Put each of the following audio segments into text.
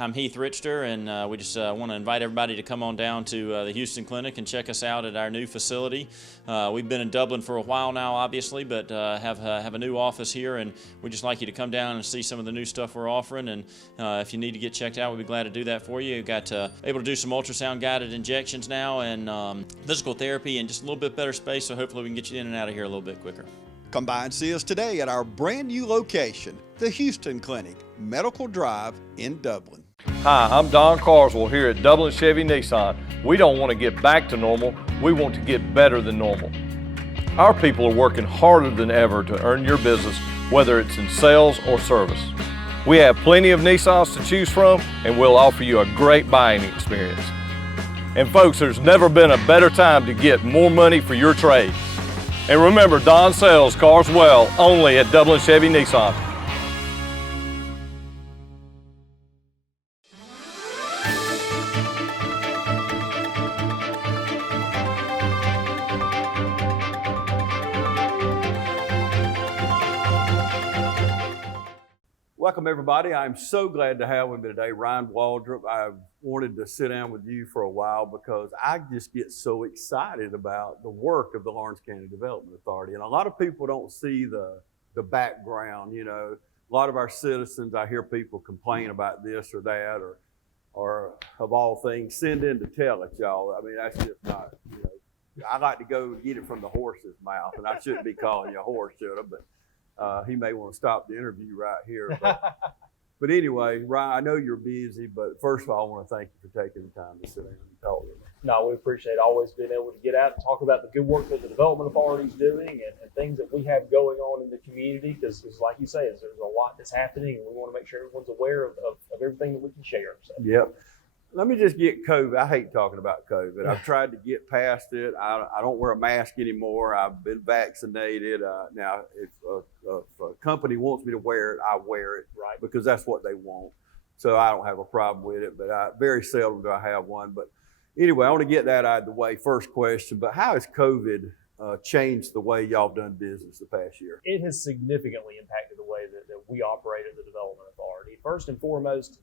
I'm Heath Richter, and we just want to invite everybody to come on down to the Houston Clinic and check us out at our new facility. We've been in Dublin for a while now, obviously, but have a new office here, and we'd just like you to come down and see some of the new stuff we're offering. And if you need to get checked out, we'd be glad to do that for you. We've got able to do some ultrasound guided injections now, and physical therapy, and just a little bit better space. So hopefully we can get you in and out of here a little bit quicker. Come by and see us today at our brand new location, the Houston Clinic, Medical Drive in Dublin. Hi, I'm Don Carswell here at Dublin Chevy Nissan. We don't want to get back to normal, we want to get better than normal. Our people are working harder than ever to earn your business, whether it's in sales or service. We have plenty of Nissans to choose from, and we'll offer you a great buying experience. And folks, there's never been a better time to get more money for your trade. And remember, Don sells cars well, only at Dublin Chevy Nissan. Welcome everybody. I'm so glad to have with me today Ryan Waldrep. I've wanted to sit down with you for a while because I just get so excited about the work of the Lawrence County Development Authority. And a lot of people don't see the background. You know, a lot of our citizens, I hear people complain about this or that, or of all things, send in to tell it, y'all. I mean, that's just not, you know, I like to go get it from the horse's mouth, and I shouldn't be calling you a horse, should I? But he may want to stop the interview right here. But anyway, Ryan, I know you're busy, but first of all, I want to thank you for taking the time to sit down and talk with me. No, we appreciate always being able to get out and talk about the good work that the Development Authority is doing and things that we have going on in the community, because like you say, there's a lot that's happening, and we want to make sure everyone's aware of everything that we can share. So. Yep. Let me just get COVID. I hate talking about COVID. I've tried to get past it. I don't wear a mask anymore. I've been vaccinated. Now, if a company wants me to wear it, I wear it, right? Because that's what they want. So I don't have a problem with it, but very seldom do I have one. But anyway, I want to get that out of the way. First question, but how has COVID changed the way y'all done business the past year? It has significantly impacted the way that we operate at the Development Authority. First and foremost,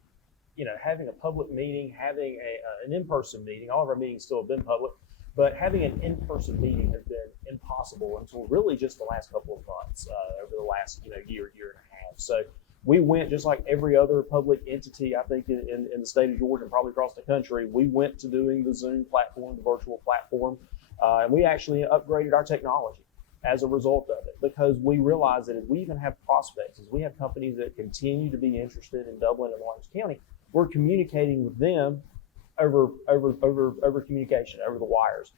you know, having a public meeting, having an in-person meeting, all of our meetings still have been public, but having an in-person meeting has been impossible until really just the last couple of months, over the last, year and a half. So we went, just like every other public entity, I think in the state of Georgia and probably across the country, we went to doing the Zoom platform, the virtual platform, and we actually upgraded our technology as a result of it, because we realized that if we even have prospects, as we have companies that continue to be interested in Dublin and Lawrence County, we're communicating with them over communication, over the wires,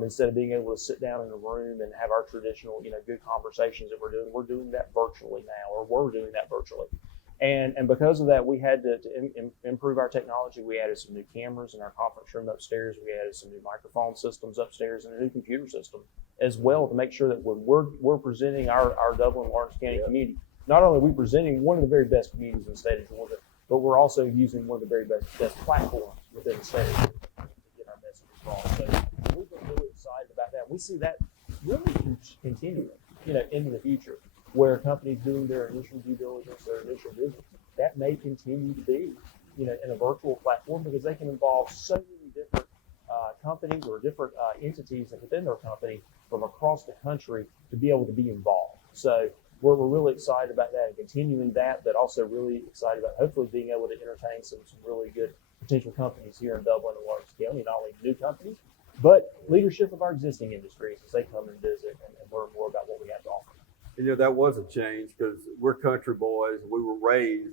instead of being able to sit down in a room and have our traditional, good conversations that we're doing that virtually now, or we're doing that virtually. And because of that, we had to improve our technology. We added some new cameras in our conference room upstairs. We added some new microphone systems upstairs and a new computer system as well, to make sure that when we're presenting our Dublin Lawrence County community, not only are we presenting one of the very best communities in the state of Georgia, but we're also using one of the very best platforms within the state of Georgia to get our message across. So we've been really excited about that. We see that really continuing, into the future, where companies doing their initial due diligence, their initial business, that may continue to be, in a virtual platform, because they can involve so many different companies or different entities within their company from across the country to be able to be involved. So we're really excited about that and continuing that, but also really excited about hopefully being able to entertain some really good potential companies here in Dublin and Lawrence County, not only new companies, but leadership of our existing industries as they come and visit and learn more about what we have to offer. That was a change, because we're country boys. We were raised,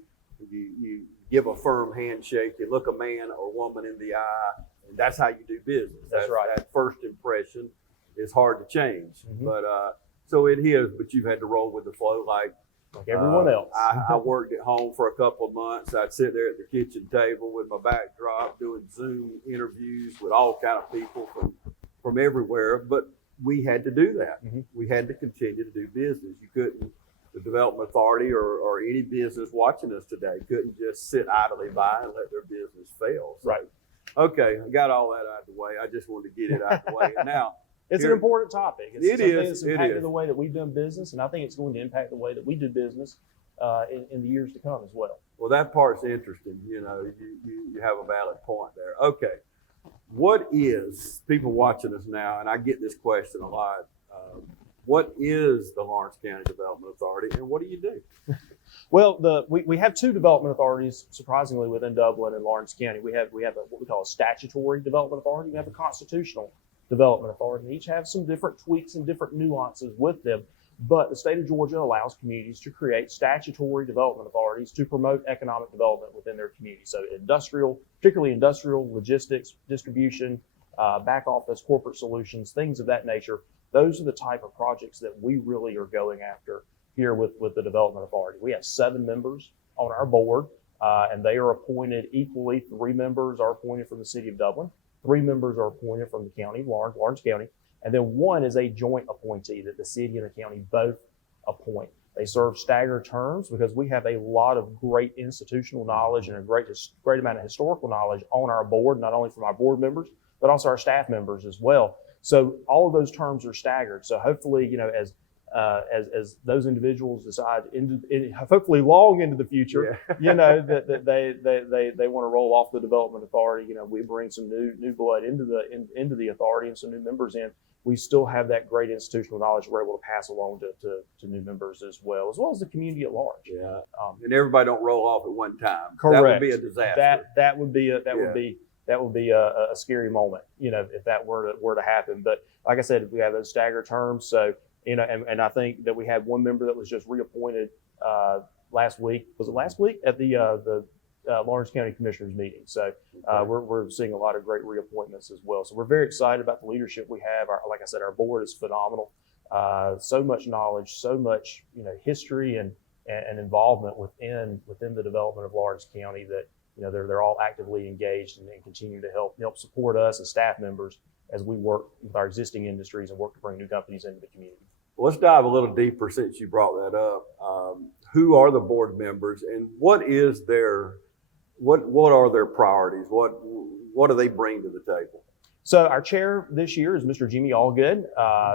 you give a firm handshake, you look a man or woman in the eye, and that's how you do business. That's right. That first impression is hard to change. Mm-hmm. But so it is, but you've had to roll with the flow like everyone else. I worked at home for a couple of months. I'd sit there at the kitchen table with my backdrop doing Zoom interviews with all kind of people from everywhere. But we had to do that. Mm-hmm. We had to continue to do business. You couldn't, the Development Authority or any business watching us today couldn't just sit idly by and let their business fail. So, right. Okay, I got all that out of the way. I just wanted to get it out of the way. And now, it's an important topic. It's something that's impacted the way that we've done business, and I think it's going to impact the way that we do business in the years to come as well. Well, that part's interesting. You know, you have a valid point there. Okay. What is, people watching us now, and I get this question a lot, what is the Lawrence County Development Authority and what do you do? Well, we have two development authorities, surprisingly, within Dublin and Lawrence County. We have what we call a statutory development authority. We have a constitutional development authority. And each have some different tweaks and different nuances with them. But the state of Georgia allows communities to create statutory development authorities to promote economic development within their community. So industrial, particularly industrial, logistics, distribution, back office, corporate solutions, things of that nature. Those are the type of projects that we really are going after here with the development authority. We have 7 members on our board, and they are appointed equally. 3 members are appointed from the city of Dublin. 3 members are appointed from the county, Lawrence County. And then 1 is a joint appointee that the city and the county both appoint. They serve staggered terms because we have a lot of great institutional knowledge and a great amount of historical knowledge on our board, not only from our board members, but also our staff members as well. So all of those terms are staggered. So hopefully, you know, as those individuals decide, hopefully long into the future, you know, that they want to roll off the development authority. You know, we bring some new blood into the authority and some new members in. We still have that great institutional knowledge we're able to pass along to new members as well as the community at large. Yeah, and everybody don't roll off at one time. Correct. That would be a disaster. That would be a scary moment, you know, if that were to happen. But like I said, we have those staggered terms. So, you know, and I think that we had 1 member that was just reappointed last week. Was it last week at the Lawrence County Commissioners meeting? So we're seeing a lot of great reappointments as well. So we're very excited about the leadership we have. Like I said, our board is phenomenal. So much knowledge, so much, you know, history and involvement within the development of Lawrence County that, you know, they're all actively engaged and continue to help support us as staff members as we work with our existing industries and work to bring new companies into the community. Well, let's dive a little deeper since you brought that up. Who are the board members and what are their priorities? What do they bring to the table? So our chair this year is Mr. Jimmy Allgood.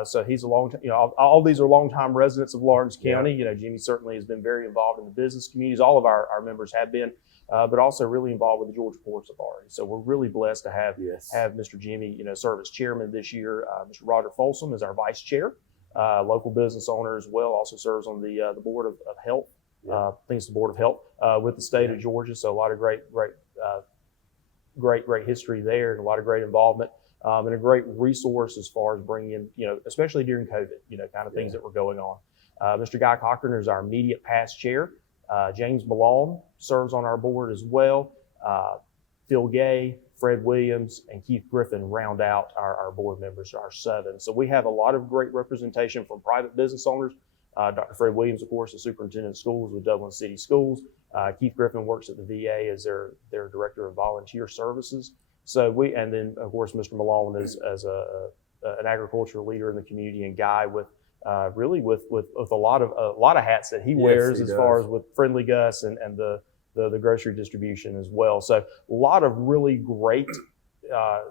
So he's all these are longtime residents of Lawrence County. Yeah. You know, Jimmy certainly has been very involved in the business communities. All of our members have been, but also really involved with the Georgia Ports Authority. So we're really blessed to have Mr. Jimmy, you know, serve as chairman this year. Mr. Roger Folsom is our vice chair, local business owner as well. Also serves on the board of health. I think it's the Board of Health with the state of Georgia. So a lot of great history there and a lot of great involvement. And a great resource as far as bringing in, you know, especially during COVID, you know, kind of things that were going on. Mr. Guy Cochran is our immediate past chair. James Malone serves on our board as well. Phil Gay, Fred Williams, and Keith Griffin round out our board members, our 7. So we have a lot of great representation from private business owners. Dr. Fred Williams, of course, is superintendent of schools with Dublin City Schools. Keith Griffin works at the VA as their director of volunteer services. So and then of course Mr. Malone is as an agricultural leader in the community, and Guy with a lot of hats that he wears as far as with Friendly Gus and the grocery distribution as well. So a lot of really great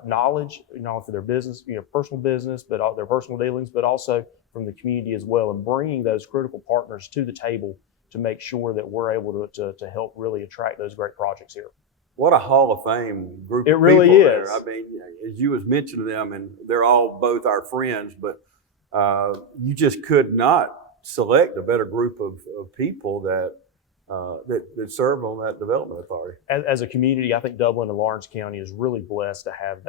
knowledge, you know, for their business, you know, personal business, but all their personal dealings, but also from the community as well, and bringing those critical partners to the table to make sure that we're able to help really attract those great projects here. What a Hall of Fame group it of really people is. there. I mean, as you was mentioning them, and they're all both our friends, but you just could not select a better group of people that serve on that development authority. As a community, I think Dublin and Lawrence County is really blessed to have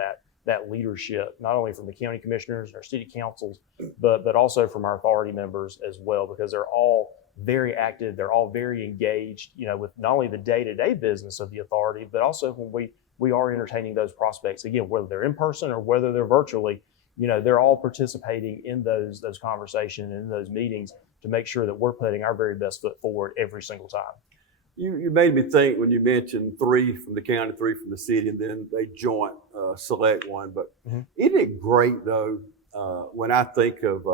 that leadership, not only from the county commissioners and our city councils, but also from our authority members as well, because they're all very active. They're all very engaged, you know, with not only the day-to-day business of the authority, but also when we are entertaining those prospects, again, whether they're in person or whether they're virtually, you know, they're all participating in those conversations and in those meetings to make sure that we're putting our very best foot forward every single time. You made me think when you mentioned 3 from the county, 3 from the city, and then they joint select one. But isn't it great though when I think of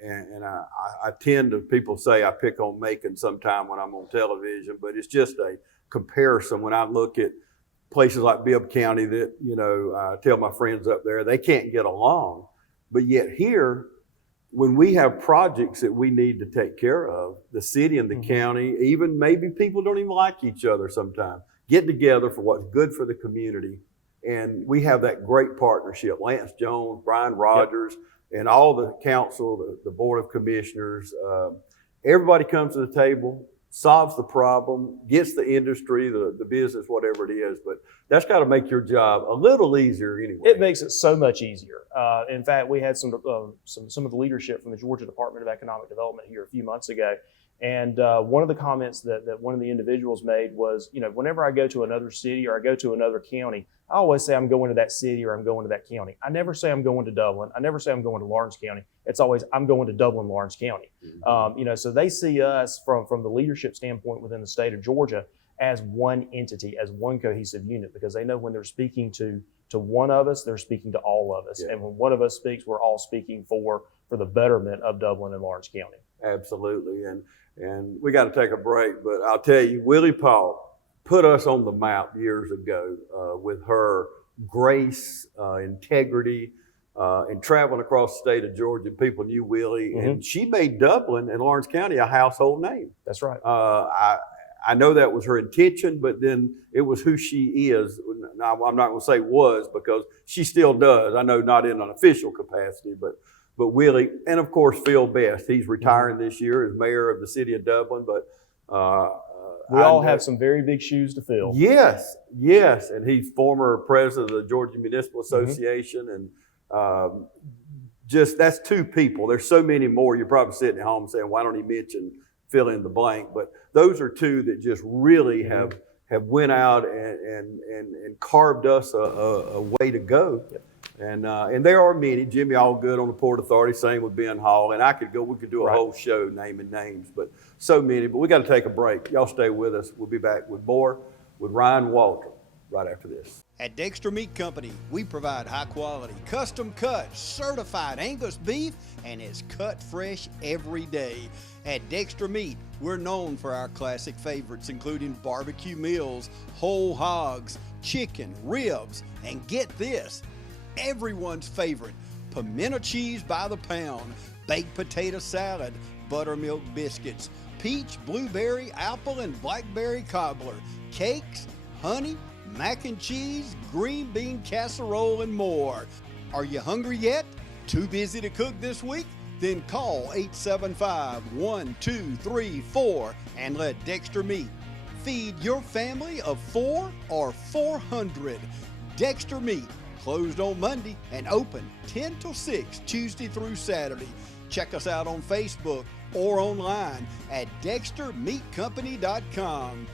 and I tend to, people say I pick on Macon sometime when I'm on television, but it's just a comparison when I look at places like Bibb County that, you know, I tell my friends up there they can't get along, but yet here, when we have projects that we need to take care of, the city and the county, even maybe people don't even like each other sometimes, get together for what's good for the community. And we have that great partnership. Lance Jones, Brian Rogers, and all the council, the Board of Commissioners, everybody comes to the table, solves the problem, gets the industry, the business, whatever it is. But that's got to make your job a little easier anyway. It makes it so much easier. In fact, we had some of the leadership from the Georgia Department of Economic Development here a few months ago. And one of the comments that one of the individuals made was, whenever I go to another city or I go to another county, I always say I'm going to that city or I'm going to that county. I never say I'm going to Dublin. I never say I'm going to Lawrence County. It's always I'm going to Dublin, Lawrence County. So they see us from the leadership standpoint within the state of Georgia as one entity, as one cohesive unit, because they know when they're speaking to one of us, they're speaking to all of us. Yeah. And when one of us speaks, we're all speaking for the betterment of Dublin and Lawrence County. Absolutely. And we got to take a break, but I'll tell you, Willie Paul put us on the map years ago with her grace, integrity, and traveling across the state of Georgia. People knew Willie, and she made Dublin and Lawrence County a household name. That's right. I know that was her intention, but then it was who she is. Now, I'm not going to say was, because she still does. I know not in an official capacity, but Willie, and of course Phil Best. He's retiring this year as mayor of the city of Dublin, but we all have some very big shoes to fill. Yes, and he's former president of the Georgia Municipal Association, and just that's two people. There's so many more. You're probably sitting at home saying, "Why don't he mention fill in the blank?" But those are two that just really have went out and carved us a way to go. Yep. And there are many. Jimmy Allgood on the Port Authority, same with Ben Hall. And we could do a whole show naming names, but so many. But we got to take a break. Y'all stay with us. We'll be back with more with Ryan Waldrep right after this. At Dexter Meat Company, we provide high quality, custom cut, certified Angus beef, and it's cut fresh every day. At Dexter Meat, we're known for our classic favorites, including barbecue meals, whole hogs, chicken, ribs, and get this, everyone's favorite, pimento cheese by the pound, baked potato salad, buttermilk biscuits, peach, blueberry, apple, and blackberry cobbler, cakes, honey, mac and cheese, green bean casserole, and more. Are you hungry yet? Too busy to cook this week? Then call 875-1234 and let Dexter Meat feed your family of 4 or 400. Dexter Meat, closed on Monday and open 10 till 6 Tuesday through Saturday. Check us out on Facebook or online at DexterMeatCompany.com.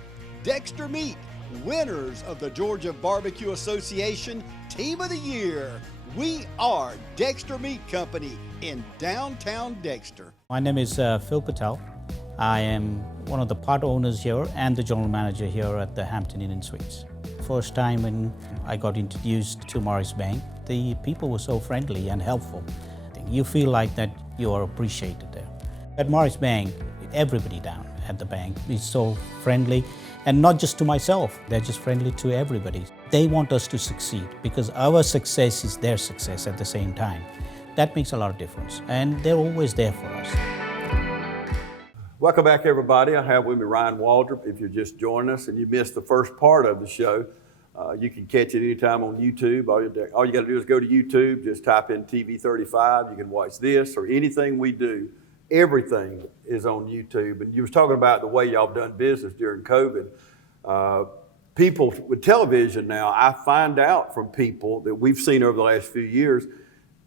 Dexter Meat, winners of the Georgia Barbecue Association Team of the Year. We are Dexter Meat Company in downtown Dexter. My name is Phil Patel. I am one of the part owners here and the general manager here at the Hampton Inn and Suites. First time when I got introduced to Morris Bank, the people were so friendly and helpful. You feel like that you are appreciated there. At Morris Bank, everybody down at the bank is so friendly, and not just to myself, they're just friendly to everybody. They want us to succeed because our success is their success at the same time. That makes a lot of difference, and they're always there for us. Welcome back, everybody. I have with me Ryan Waldrep. If you're just joining us and you missed the first part of the show, you can catch it anytime on YouTube. All you got to do is go to YouTube, just type in TV35. You can watch this or anything we do. Everything is on YouTube. And you was talking about the way y'all have done business during COVID. People with television now, I find out from people that we've seen over the last few years,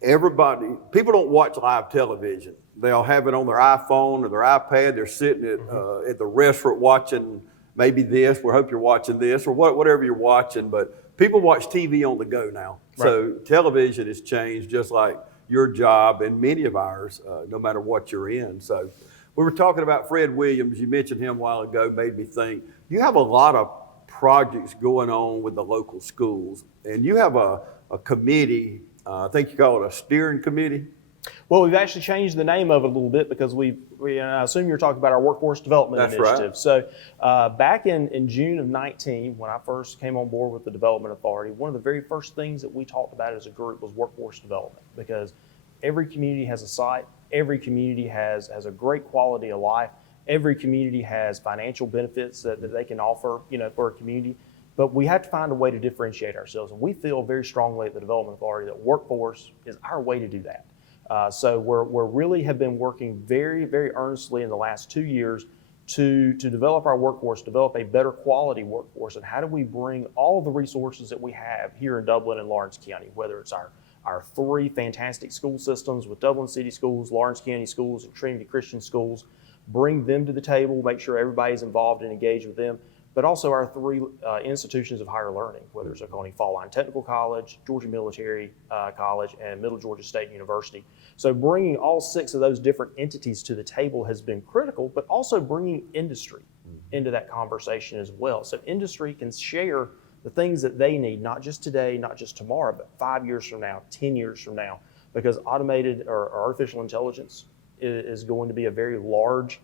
people don't watch live television. They'll have it on their iPhone or their iPad. They're sitting at the restaurant watching maybe this. We hope you're watching this or whatever you're watching. But people watch TV on the go now. Right. So television has changed just like your job and many of ours, no matter what you're in. So we were talking about Fred Williams. You mentioned him a while ago, made me think. You have a lot of projects going on with the local schools. And you have a committee, I think you call it a steering committee. Well, we've actually changed the name of it a little bit because I assume you're talking about our workforce development initiative. Right. So back in June of 19, when I first came on board with the Development Authority, one of the very first things that we talked about as a group was workforce development, because every community has a site, every community has a great quality of life. Every community has financial benefits that they can offer, for a community. But we have to find a way to differentiate ourselves. And we feel very strongly at the Development Authority that workforce is our way to do that. So we're really have been working very, very earnestly in the last 2 years to develop our workforce, develop a better quality workforce. And how do we bring all the resources that we have here in Dublin and Lawrence County, whether it's our 3 fantastic school systems with Dublin City Schools, Lawrence County Schools, and Trinity Christian Schools, bring them to the table, make sure everybody's involved and engaged with them, but also our 3 institutions of higher learning, whether it's Oconee Fall Line Technical College, Georgia Military College, and Middle Georgia State University. So bringing all 6 of those different entities to the table has been critical, but also bringing industry into that conversation as well. So industry can share the things that they need, not just today, not just tomorrow, but 5 years from now, 10 years from now, because automated or artificial intelligence is going to be a very large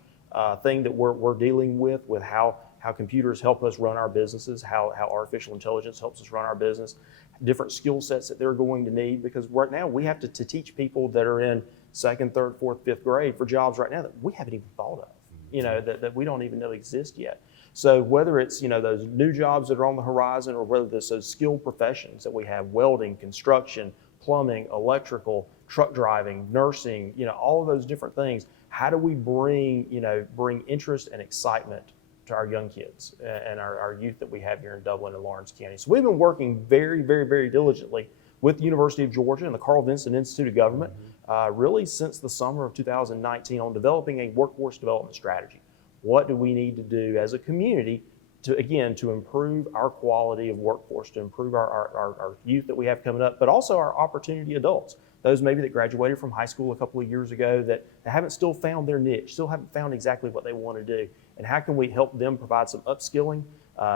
thing that we're dealing with how computers help us run our businesses, how artificial intelligence helps us run our business, different skill sets that they're going to need, because right now we have to teach people that are in 2nd, 3rd, 4th, 5th grade for jobs right now that we haven't even thought of, that we don't even know exist yet. So whether it's, those new jobs that are on the horizon, or whether it's those skilled professions that we have, welding, construction, plumbing, electrical, truck driving, nursing, all of those different things, how do we bring interest and excitement to our young kids and our youth that we have here in Dublin and Lawrence County? So we've been working very, very, very diligently with the University of Georgia and the Carl Vinson Institute of Government really since the summer of 2019 on developing a workforce development strategy. What do we need to do as a community to improve our quality of workforce, to improve our youth that we have coming up, but also our opportunity adults, those maybe that graduated from high school a couple of years ago that haven't still found their niche, still haven't found exactly what they want to do. And how can we help them provide some upskilling,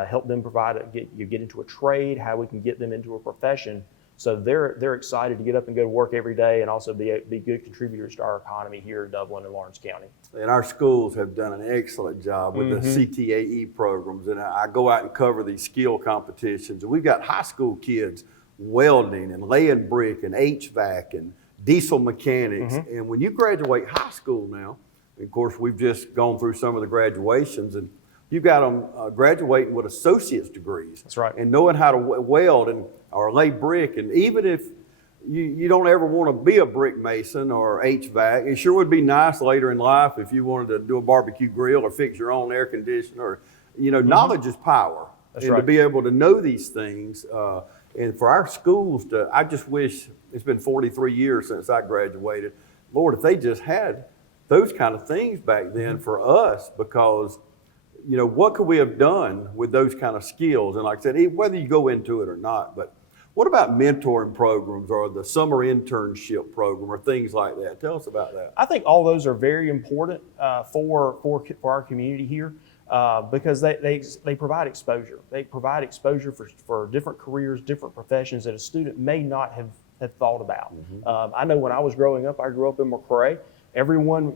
help them get into a trade, how we can get them into a profession, so they're excited to get up and go to work every day and also be good contributors to our economy here in Dublin and Lawrence County. And our schools have done an excellent job with the CTAE programs. And I go out and cover these skill competitions. And we've got high school kids welding and laying brick and HVAC and diesel mechanics. And when you graduate high school now, of course, we've just gone through some of the graduations, and you've got them graduating with associate's degrees. That's right. And knowing how to weld or lay brick. And even if you don't ever want to be a brick mason or HVAC, it sure would be nice later in life if you wanted to do a barbecue grill or fix your own air conditioner. Knowledge is power. That's and right. to be able to know these things, and for our schools I just wish, it's been 43 years since I graduated. Lord, if they just had those kind of things back then for us, because what could we have done with those kind of skills? And like I said, whether you go into it or not, but what about mentoring programs or the summer internship program or things like that? Tell us about that. I think all those are very important for our community here because they provide exposure. They provide exposure for different careers, different professions that a student may not have thought about. I know when I was growing up, I grew up in McRae. Everyone,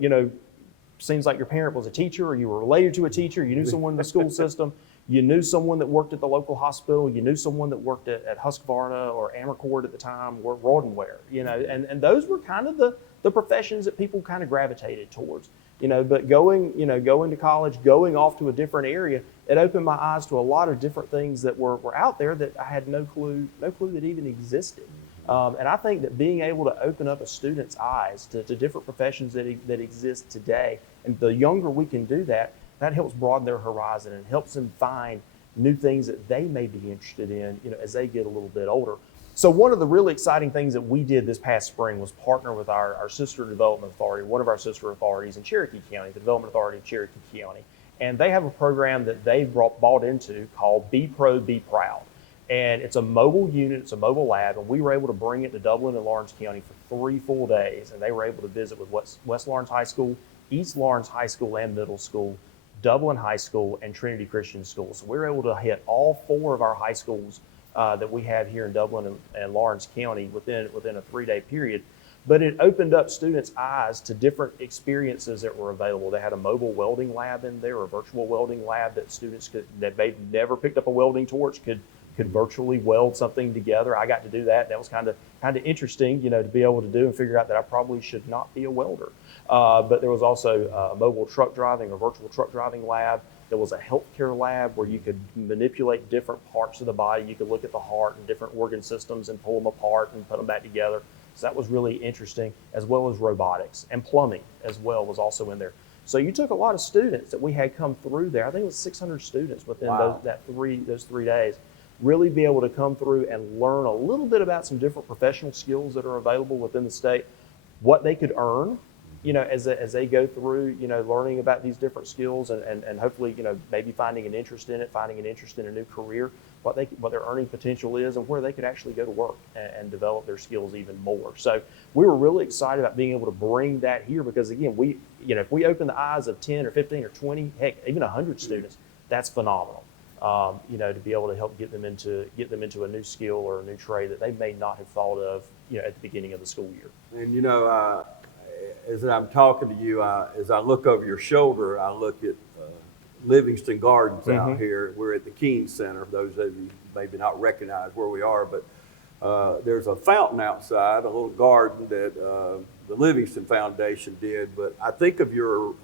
seems like your parent was a teacher, or you were related to a teacher, you knew someone in the school system, you knew someone that worked at the local hospital, you knew someone that worked at Husqvarna or Amercord at the time, or Rodenware, and those were kind of the professions that people kind of gravitated towards, but going to college, going off to a different area, it opened my eyes to a lot of different things that were out there that I had no clue that even existed. And I think that being able to open up a student's eyes to different professions that exist today, and the younger we can do that helps broaden their horizon and helps them find new things that they may be interested in, as they get a little bit older. So one of the really exciting things that we did this past spring was partner with our sister development authority, one of our sister authorities in Cherokee County, the Development Authority of Cherokee County. And they have a program that they've bought into called Be Pro, Be Proud. And it's a mobile unit, it's a mobile lab, and we were able to bring it to Dublin and Lawrence County for 3 full days. And they were able to visit with West Lawrence High School, East Lawrence High School and Middle School, Dublin High School, and Trinity Christian School. So we were able to hit all 4 of our high schools that we have here in Dublin and Lawrence County within a 3-day period. But it opened up students' eyes to different experiences that were available. They had a mobile welding lab in there, a virtual welding lab that students that they'd never picked up a welding torch could could virtually weld something together. I got to do that. That was kind of interesting, to be able to do and figure out that I probably should not be a welder. But there was also a mobile truck driving or virtual truck driving lab. There was a healthcare lab where you could manipulate different parts of the body. You could look at the heart and different organ systems and pull them apart and put them back together. So that was really interesting, as well as robotics, and plumbing as well was also in there. So you took a lot of students that we had come through there. I think it was 600 students within those 3 days. Really be able to come through and learn a little bit about some different professional skills that are available within the state, what they could earn, as they go through, learning about these different skills and hopefully, maybe finding an interest in it, finding an interest in a new career, what their earning potential is, and where they could actually go to work and develop their skills even more. So we were really excited about being able to bring that here because, again, if we open the eyes of 10 or 15 or 20, heck, even 100 students, that's phenomenal. To be able to help get them into a new skill or a new trade that they may not have thought of, at the beginning of the school year. And as I'm talking to you, as I look over your shoulder, I look at Livingston Gardens out here. We're at the Keene Center. Those of you maybe not recognize where we are, but there's a fountain outside, a little garden that the Livingston Foundation did. But I think of your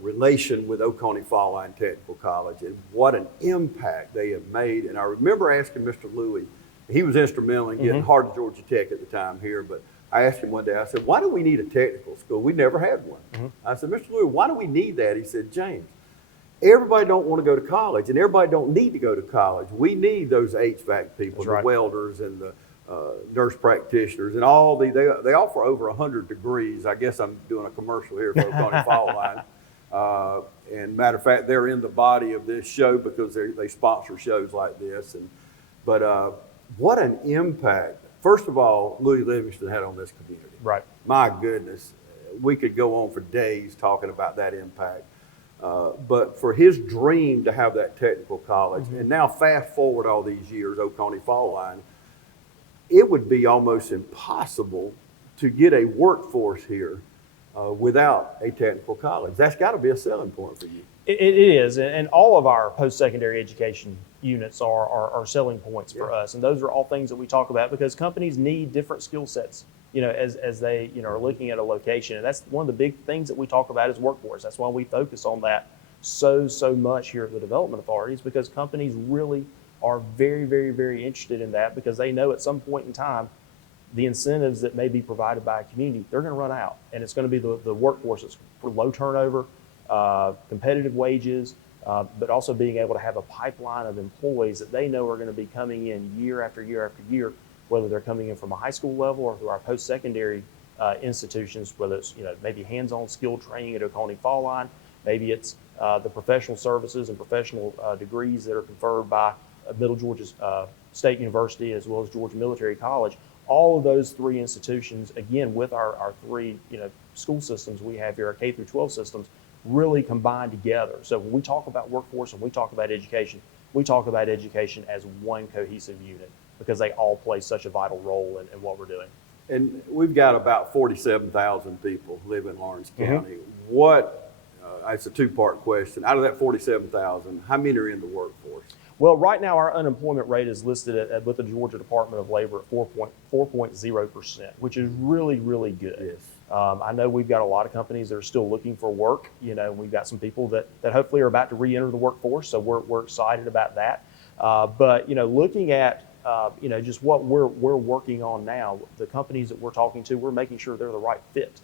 relation with Oconee Fall Line Technical College and what an impact they have made. And I remember asking Mr. Louie, he was instrumental in getting Heart of Georgia Tech at the time here, but I asked him one day, I said, why do we need a technical school? We never had one. I said, Mr. Louie, why do we need that? He said, James, everybody don't want to go to college and everybody don't need to go to college. We need those HVAC people, the welders and the nurse practitioners and all they offer over 100 degrees. I guess I'm doing a commercial here for Oconee Fall Line. And matter of fact, they're in the body of this show because they sponsor shows like this. But what an impact, first of all, Louis Livingston had on this community. Right. My goodness, we could go on for days talking about that impact. But for his dream to have that technical college, and now fast forward all these years, Oconee Fall Line, it would be almost impossible to get a workforce here without a technical college. That's got to be a selling point for you. It is, and all of our post-secondary education units are selling points for us, and those are all things that we talk about because companies need different skill sets, as they are looking at a location, and that's one of the big things that we talk about is workforce. That's why we focus on that so much here at the Development Authorities because companies really are very, very, very interested in that because they know at some point in time the incentives that may be provided by a community, they're going to run out, and it's going to be the workforce that's for low turnover, competitive wages, but also being able to have a pipeline of employees that they know are going to be coming in year after year after year, whether they're coming in from a high school level or through our post-secondary institutions, whether it's maybe hands-on skill training at Oconee Fall Line, maybe it's the professional services and professional degrees that are conferred by Middle Georgia State University as well as Georgia Military College. All of those three institutions, again, with our three school systems we have here, our K through 12 systems, really combine together. So when we talk about workforce and we talk about education, we talk about education as one cohesive unit because they all play such a vital role in what we're doing. And we've got about 47,000 people live in Lawrence County. What, it's a two-part question. Out of that 47,000, how many are in the workforce? Well, right now our unemployment rate is listed with the Georgia Department of Labor at 4.0%, which is really, really good. Yes. I know we've got a lot of companies that are still looking for work. We've got some people that hopefully are about to re-enter the workforce, so we're excited about that. But looking at just what we're working on now, the companies that we're talking to, we're making sure they're the right fit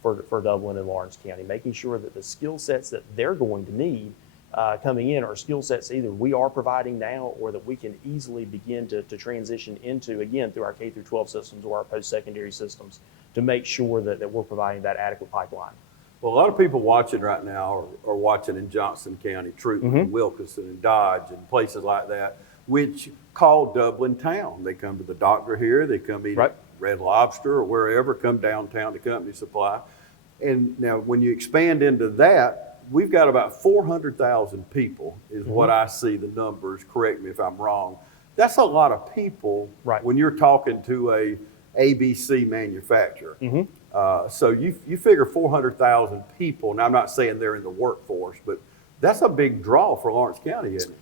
for Dublin and Lawrence County, making sure that the skill sets that they're going to need coming in are skill sets either we are providing now or that we can easily begin to transition into, again, through our K through 12 systems or our post-secondary systems to make sure that we're providing that adequate pipeline. Well, a lot of people watching right now are watching in Johnson County, Truton, and Wilkinson, and Dodge, and places like that, which call Dublin town. They come to the doctor here, they come eat at Red Lobster or wherever, come downtown to Company Supply. And now when you expand into that, we've got about 400,000 people is what I see the numbers, correct me if I'm wrong. That's a lot of people when you're talking to a ABC manufacturer. So you figure 400,000 people, and I'm not saying they're in the workforce, but That's a big draw for Lawrence County, isn't it?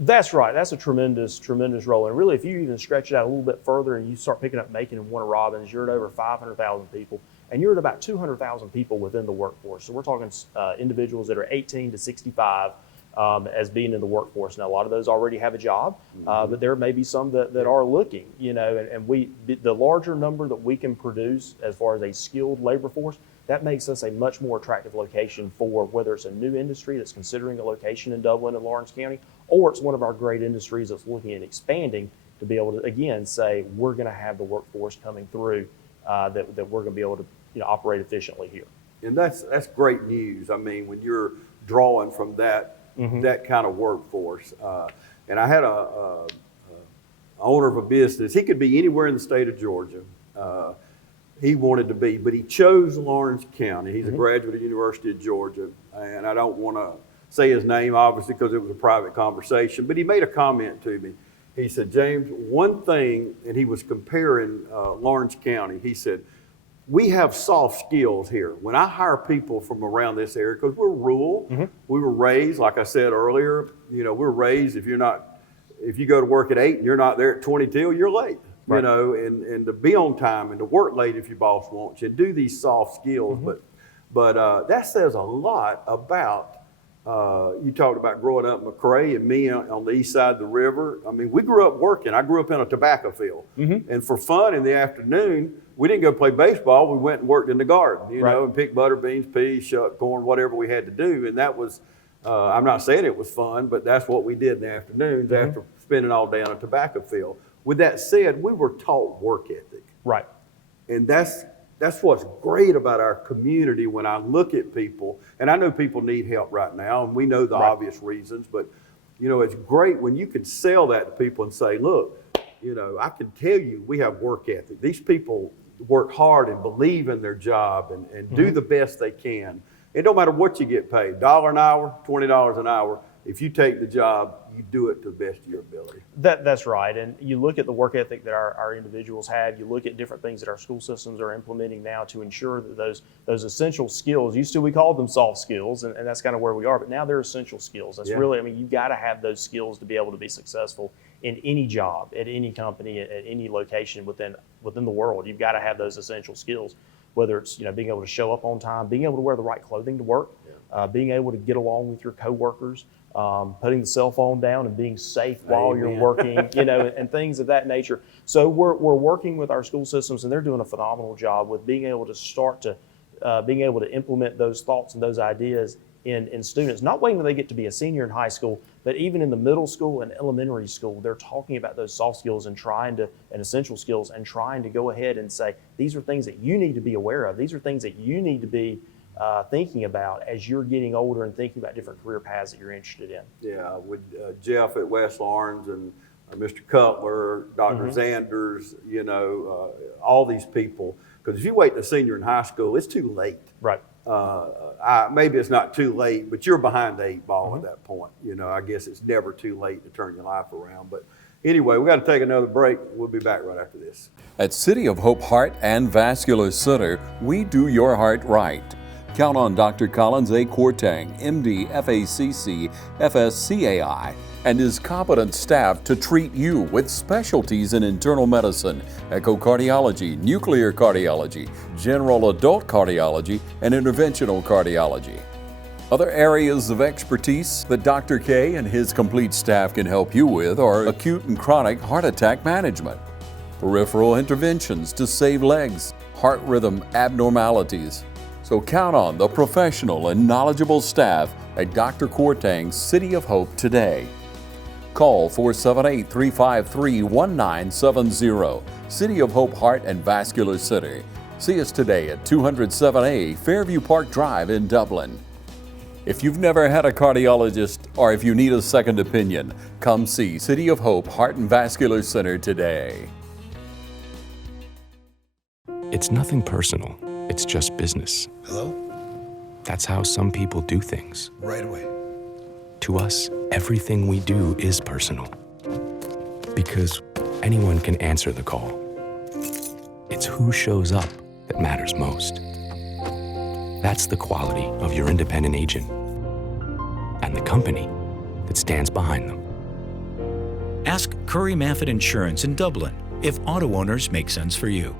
That's right. That's a tremendous, tremendous role. And really, if you even stretch it out a little bit further and you start picking up Macon and Warner Robins, you're at over 500,000 people, and you're at about 200,000 people within the workforce. So we're talking individuals that are 18 to 65 as being in the workforce. Now, a lot of those already have a job, but there may be some that are looking, and the larger number that we can produce as far as a skilled labor force, that makes us a much more attractive location for whether it's a new industry that's considering a location in Dublin and Lawrence County, or it's one of our great industries that's looking at expanding to be able to, again, say we're going to have the workforce coming through that we're going to be able to operate efficiently here. And that's great news. I mean, when you're drawing from that that kind of workforce. And I had a owner of a business. He could be anywhere in the state of Georgia. He wanted to be, but he chose Lawrence County. He's a graduate of the University of Georgia, and I don't want to say his name, obviously, because it was a private conversation, but he made a comment to me. He said, James, one thing, and he was comparing Lawrence County, he said, we have soft skills here. When I hire people from around this area, because we're rural, we were raised, like I said earlier, we're raised, if you go to work at 8 and you're not there at 22, you're late. Right. And to be on time and to work late if your boss wants you, do these soft skills. But that says a lot about, you talked about growing up in McRae and me on the east side of the river. I mean, we grew up working. I grew up in a tobacco field. And for fun in the afternoon, we didn't go play baseball. We went and worked in the garden, and picked butter beans, peas, shucked corn, whatever we had to do. And that was, I'm not saying it was fun, but that's what we did in the afternoons after spending all day on a tobacco field. With that said, we were taught work ethic. Right. And that's what's great about our community when I look at people, and I know people need help right now, and we know the obvious reasons, but it's great when you can sell that to people and say, look, I can tell you we have work ethic. These people work hard and believe in their job and do the best they can. It don't matter what you get paid, $1 an hour, $20 an hour. If you take the job, you do it to the best of your ability. That's right. And you look at the work ethic that our individuals had, you look at different things that our school systems are implementing now to ensure that those essential skills, we called them soft skills, and that's kind of where we are, but now they're essential skills. That's really, you've got to have those skills to be able to be successful in any job, at any company, at any location within the world. You've got to have those essential skills, whether it's being able to show up on time, being able to wear the right clothing to work, being able to get along with your coworkers, putting the cell phone down and being safe while you're working, and things of that nature. So we're working with our school systems, and they're doing a phenomenal job with being able to being able to implement those thoughts and those ideas in students, not waiting until they get to be a senior in high school, but even in the middle school and elementary school, they're talking about those soft skills and essential skills, and trying to go ahead and say, these are things that you need to be aware of. These are things that you need to be thinking about as you're getting older and thinking about different career paths that you're interested in. Yeah, with Jeff at West Lawrence and Mr. Cutler, Dr. Zanders, all these people. Because if you wait to senior in high school, it's too late. Right. Maybe it's not too late, but you're behind the 8 ball at that point. I guess it's never too late to turn your life around. But anyway, we got to take another break. We'll be back right after this. At City of Hope Heart and Vascular Center, we do your heart right. Count on Dr. Collins A. Courtang, MD, FACC, FSCAI, and his competent staff to treat you with specialties in internal medicine, echocardiology, nuclear cardiology, general adult cardiology, and interventional cardiology. Other areas of expertise that Dr. K and his complete staff can help you with are acute and chronic heart attack management, peripheral interventions to save legs, heart rhythm abnormalities. So count on the professional and knowledgeable staff at Dr. Courtang's City of Hope today. Call 478-353-1970. City of Hope Heart and Vascular Center. See us today at 207A Fairview Park Drive in Dublin. If you've never had a cardiologist, or if you need a second opinion, come see City of Hope Heart and Vascular Center today. It's nothing personal. It's just business. Hello? That's how some people do things. Right away. To us, everything we do is personal. Because anyone can answer the call. It's who shows up that matters most. That's the quality of your independent agent. and the company that stands behind them. Ask Curry Maffitt Insurance in Dublin if auto owners make sense for you.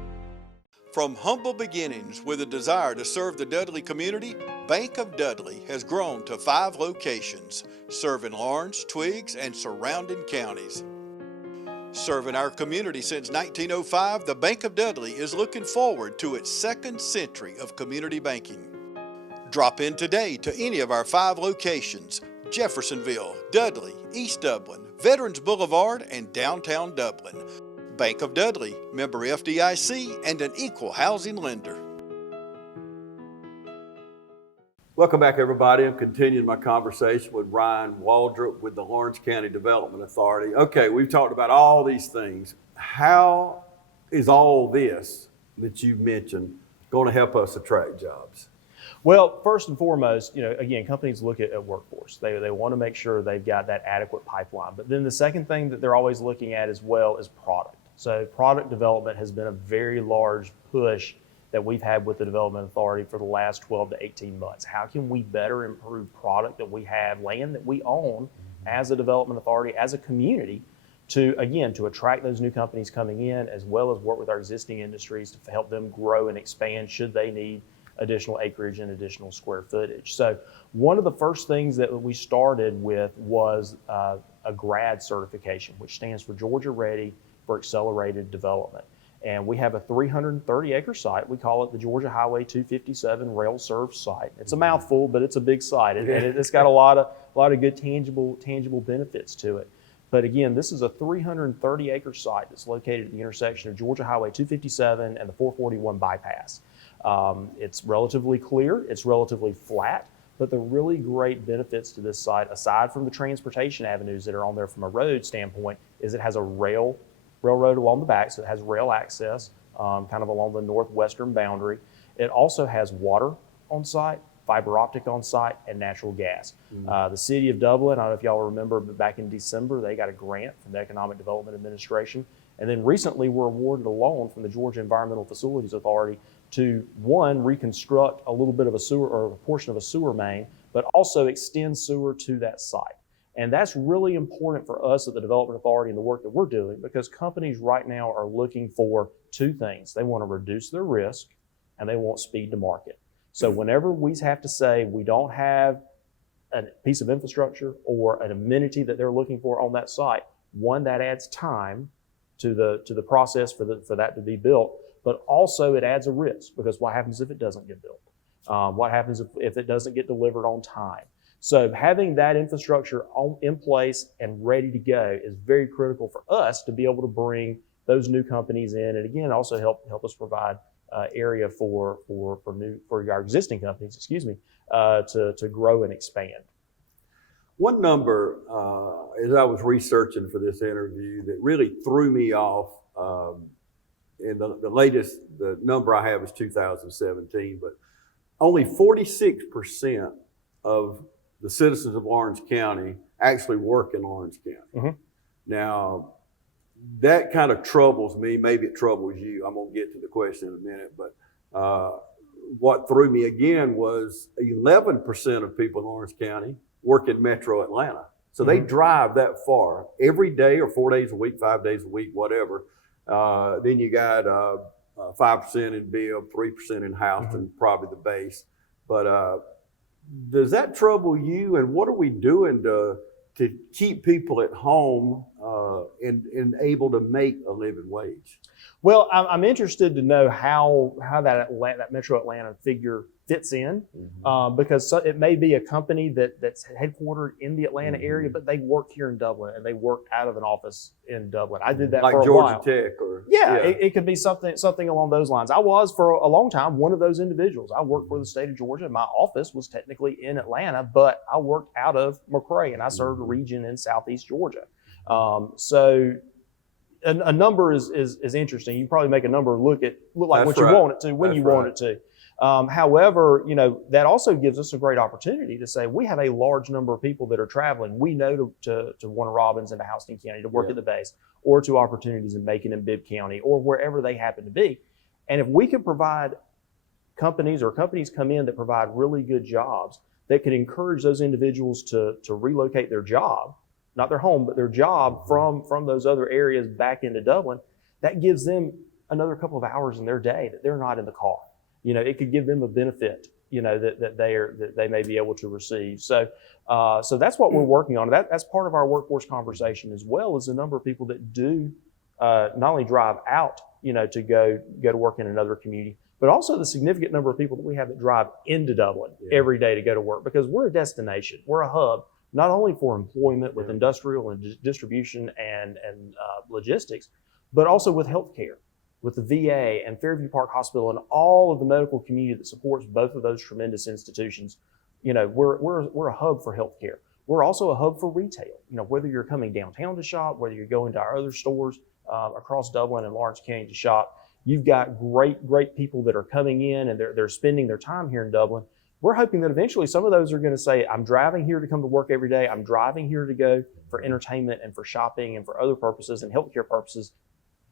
From humble beginnings with a desire to serve the Dudley community, Bank of Dudley has grown to 5 locations, serving Lawrence, Twiggs, and surrounding counties. Serving our community since 1905, the Bank of Dudley is looking forward to its 2nd century of community banking. Drop in today to any of our 5 locations: Jeffersonville, Dudley, East Dublin, Veterans Boulevard, and downtown Dublin. Bank of Dudley, member FDIC, and an equal housing lender. Welcome back, everybody. I'm continuing my conversation with Ryan Waldrep with the Lawrence County Development Authority. Okay, we've talked about all these things. How is all this that you mentioned going to help us attract jobs? Well, first and foremost, again, companies look at workforce. They want to make sure they've got that adequate pipeline. But then the second thing that they're always looking at as well is product. So product development has been a very large push that we've had with the Development Authority for the last 12 to 18 months. How can we better improve product that we have, land that we own as a Development Authority, as a community, to attract those new companies coming in, as well as work with our existing industries to help them grow and expand should they need additional acreage and additional square footage. So one of the first things that we started with was a GRAD certification, which stands for Georgia Ready for Accelerated Development. And we have a 330-acre site. We call it the Georgia Highway 257 Rail Served Site. It's a mouthful, but it's a big site, and it's got a lot of good tangible benefits to it. But again, this is a 330-acre site that's located at the intersection of Georgia Highway 257 and the 441 bypass. It's relatively clear, it's relatively flat, but the really great benefits to this site, aside from the transportation avenues that are on there from a road standpoint, is it has a railroad along the back, so it has rail access kind of along the northwestern boundary. It also has water on site, fiber optic on site, and natural gas. The city of Dublin, I don't know if y'all remember, but back in December, they got a grant from the Economic Development Administration. And then recently we're awarded a loan from the Georgia Environmental Facilities Authority to, one, reconstruct a little bit of a sewer or a portion of a sewer main, but also extend sewer to that site. And that's really important for us at the Development Authority and the work that we're doing, because companies right now are looking for 2 things. They want to reduce their risk and they want speed to market. So whenever we have to say we don't have a piece of infrastructure or an amenity that they're looking for on that site, one, that adds time to the process for that to be built, but also it adds a risk, because what happens if it doesn't get built? What happens if it doesn't get delivered on time? So having that infrastructure in place and ready to go is very critical for us to be able to bring those new companies in, and again, also help us provide area for our existing companies, to grow and expand. One number, as I was researching for this interview, that really threw me off, and the number I have is 2017, but only 46% of the citizens of Lawrence County actually work in Lawrence County. Now, that kind of troubles me. Maybe it troubles you. I'm going to get to the question in a minute, but what threw me again was 11% of people in Lawrence County work in Metro Atlanta. So they drive that far every day, or 4 days a week, 5 days a week, whatever. Then you got 5% in Bibb, 3% in Houston, probably the base. But does that trouble you? And what are we doing to keep people at home and able to make a living wage? Well, I'm interested to know how that Metro Atlanta figure fits in, because it may be a company that's headquartered in the Atlanta area, but they work here in Dublin and they work out of an office in Dublin. I did that like for a Georgia while. Tech, or It could be something along those lines. I was for a long time one of those individuals. I worked for the state of Georgia. My office was technically in Atlanta, but I worked out of McRae, and I served a region in Southeast Georgia. So a number is interesting. You probably make a number look like what you want it to, when you want it to. However, that also gives us a great opportunity to say we have a large number of people that are traveling. We know to Warner Robins and to Houston County to work at the base, or to opportunities in Macon and Bibb County, or wherever they happen to be. And if we can provide companies come in that provide really good jobs, that could encourage those individuals to relocate their job, not their home, but their job from those other areas back into Dublin, that gives them another couple of hours in their day that they're not in the car. It could give them a benefit, that they may be able to receive. So that's what we're working on. That's part of our workforce conversation, as well as the number of people that do not only drive out, to go to work in another community, but also the significant number of people that we have that drive into Dublin every day to go to work, because we're a destination. We're a hub, not only for employment with industrial and distribution and logistics, but also with healthcare, with the VA and Fairview Park Hospital and all of the medical community that supports both of those tremendous institutions. We're a hub for healthcare. We're also a hub for retail. Whether you're coming downtown to shop, whether you're going to our other stores across Dublin and Lawrence County to shop, you've got great people that are coming in and they're spending their time here in Dublin. We're hoping that eventually some of those are going to say, I'm driving here to come to work every day. I'm driving here to go for entertainment and for shopping and for other purposes and healthcare purposes.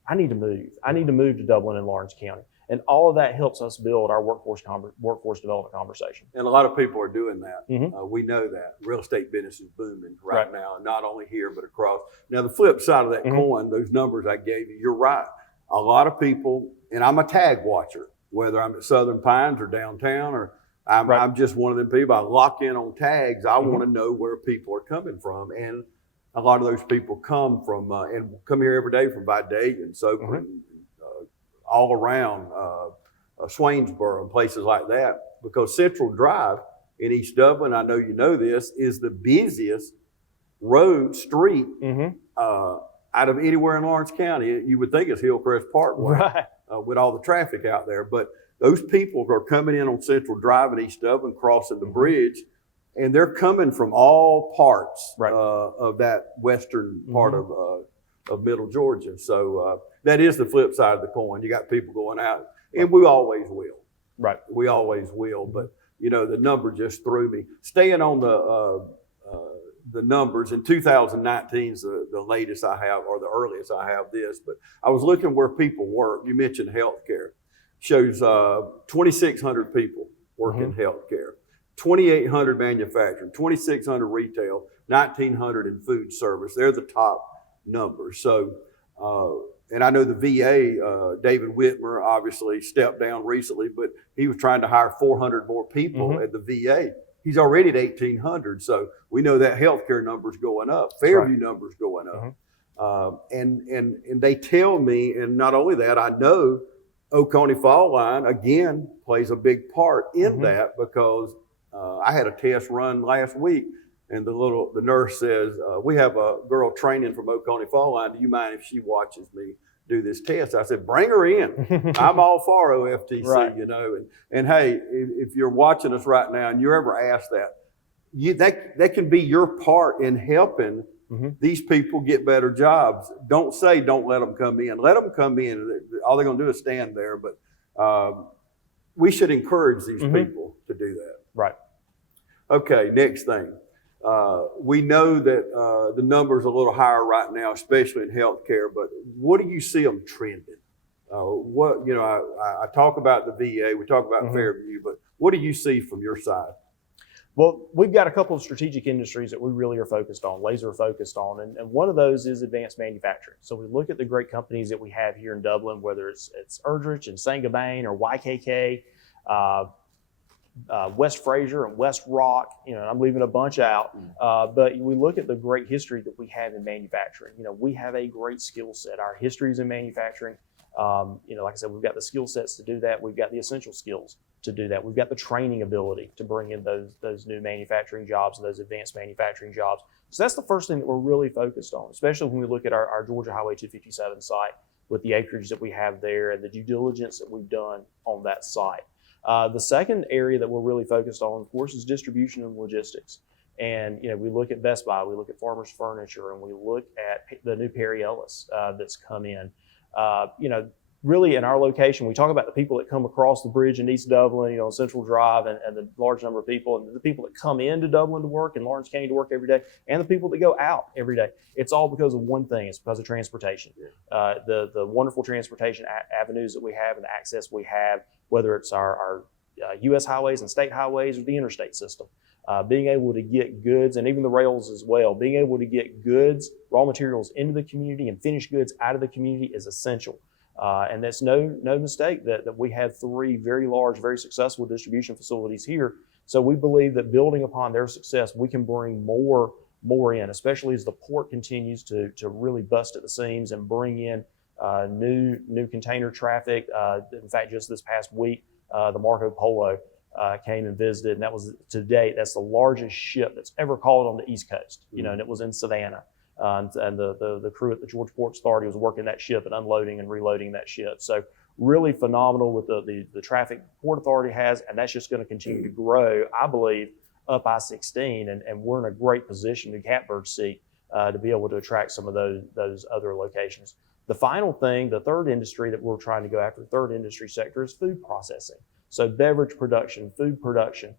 I need to move. I need to move to Dublin and Lawrence County. And all of that helps us build our workforce development conversation. And a lot of people are doing that. Mm-hmm. We know that. Real estate business is booming right now, not only here, but across. Now, the flip side of that coin, those numbers I gave you, you're right. A lot of people, and I'm a tag watcher, whether I'm at Southern Pines or downtown, or I'm just one of them people. I lock in on tags. I want to know where people are coming from. And a lot of those people come from, and come here every day from Vidalia and Soper and all around Swainsboro and places like that, because Central Drive in East Dublin, I know you know this, is the busiest street out of anywhere in Lawrence County. You would think it's Hillcrest Parkway with all the traffic out there, but those people are coming in on Central Drive in East Dublin, crossing the bridge, and they're coming from all parts of that western part of Middle Georgia. So that is the flip side of the coin. You got people going out, and we always will. Right. We always will, but the number just threw me. Staying on the numbers, in 2019 is the latest I have, or the earliest I have this, but I was looking where people work. You mentioned healthcare. Shows 2,600 people work in healthcare, 2,800 manufacturing, 2,600 retail, 1,900 in food service. They're the top numbers. So, and I know the VA, David Whitmer obviously stepped down recently, but he was trying to hire 400 more people at the VA. He's already at 1,800. So we know that healthcare number's going up, Fairview number's going up. And they tell me, and not only that, I know Oconee Fall Line, again, plays a big part in that, because I had a test run last week, and the nurse says, we have a girl training from Oconee Fall Line. Do you mind if she watches me do this test? I said, bring her in. I'm all for OFTC, And hey, if you're watching us right now and you're ever asked that can be your part in helping these people get better jobs. Don't say, don't let them come in. Let them come in. All they're going to do is stand there. But we should encourage these people to do that. Right. Okay, next thing. We know that the number's a little higher right now, especially in healthcare, but what do you see them trending? I talk about the VA, we talk about Fairview, but what do you see from your side? Well, we've got a couple of strategic industries that we really are focused on, laser focused on, and one of those is advanced manufacturing. So we look at the great companies that we have here in Dublin, whether it's Erdrich and Saint-Gobain or YKK, West Fraser and West Rock. I'm leaving a bunch out, but we look at the great history that we have in manufacturing. We have a great skill set. Our history is in manufacturing. Like I said, we've got the skill sets to do that. We've got the essential skills to do that. We've got the training ability to bring in those new manufacturing jobs and those advanced manufacturing jobs. So that's the first thing that we're really focused on, especially when we look at our Georgia Highway 257 site with the acreage that we have there and the due diligence that we've done on that site. The second area that we're really focused on, of course, is distribution and logistics. And, we look at Best Buy, we look at Farmers Furniture, and we look at the new Perry Ellis that's come in. Really in our location, we talk about the people that come across the bridge in East Dublin, on Central Drive, and the large number of people, and the people that come into Dublin to work and Lawrence County to work every day, and the people that go out every day. It's all because of one thing. It's because of transportation. The wonderful transportation avenues that we have and the access we have, whether it's our U.S. highways and state highways or the interstate system. being able to get goods, and even the rails as well, being able to get goods, raw materials into the community and finished goods out of the community is essential. And that's no mistake that we have 3 very large, very successful distribution facilities here. So we believe that building upon their success, we can bring more in, especially as the port continues to really bust at the seams and bring in new container traffic. In fact, just this past week, the Marco Polo came and visited, and that was to date, that's the largest ship that's ever called on the East Coast, and it was in Savannah. And the crew at the Georgia Ports Authority was working that ship and unloading and reloading that ship. So really phenomenal with the traffic the Port Authority has, and that's just going to continue to grow, I believe, up I-16, and we're in a great position in catbird seat to be able to attract some of those other locations. The final thing, the third industry that we're trying to go after, the third industry sector, is food processing. So beverage production, food production.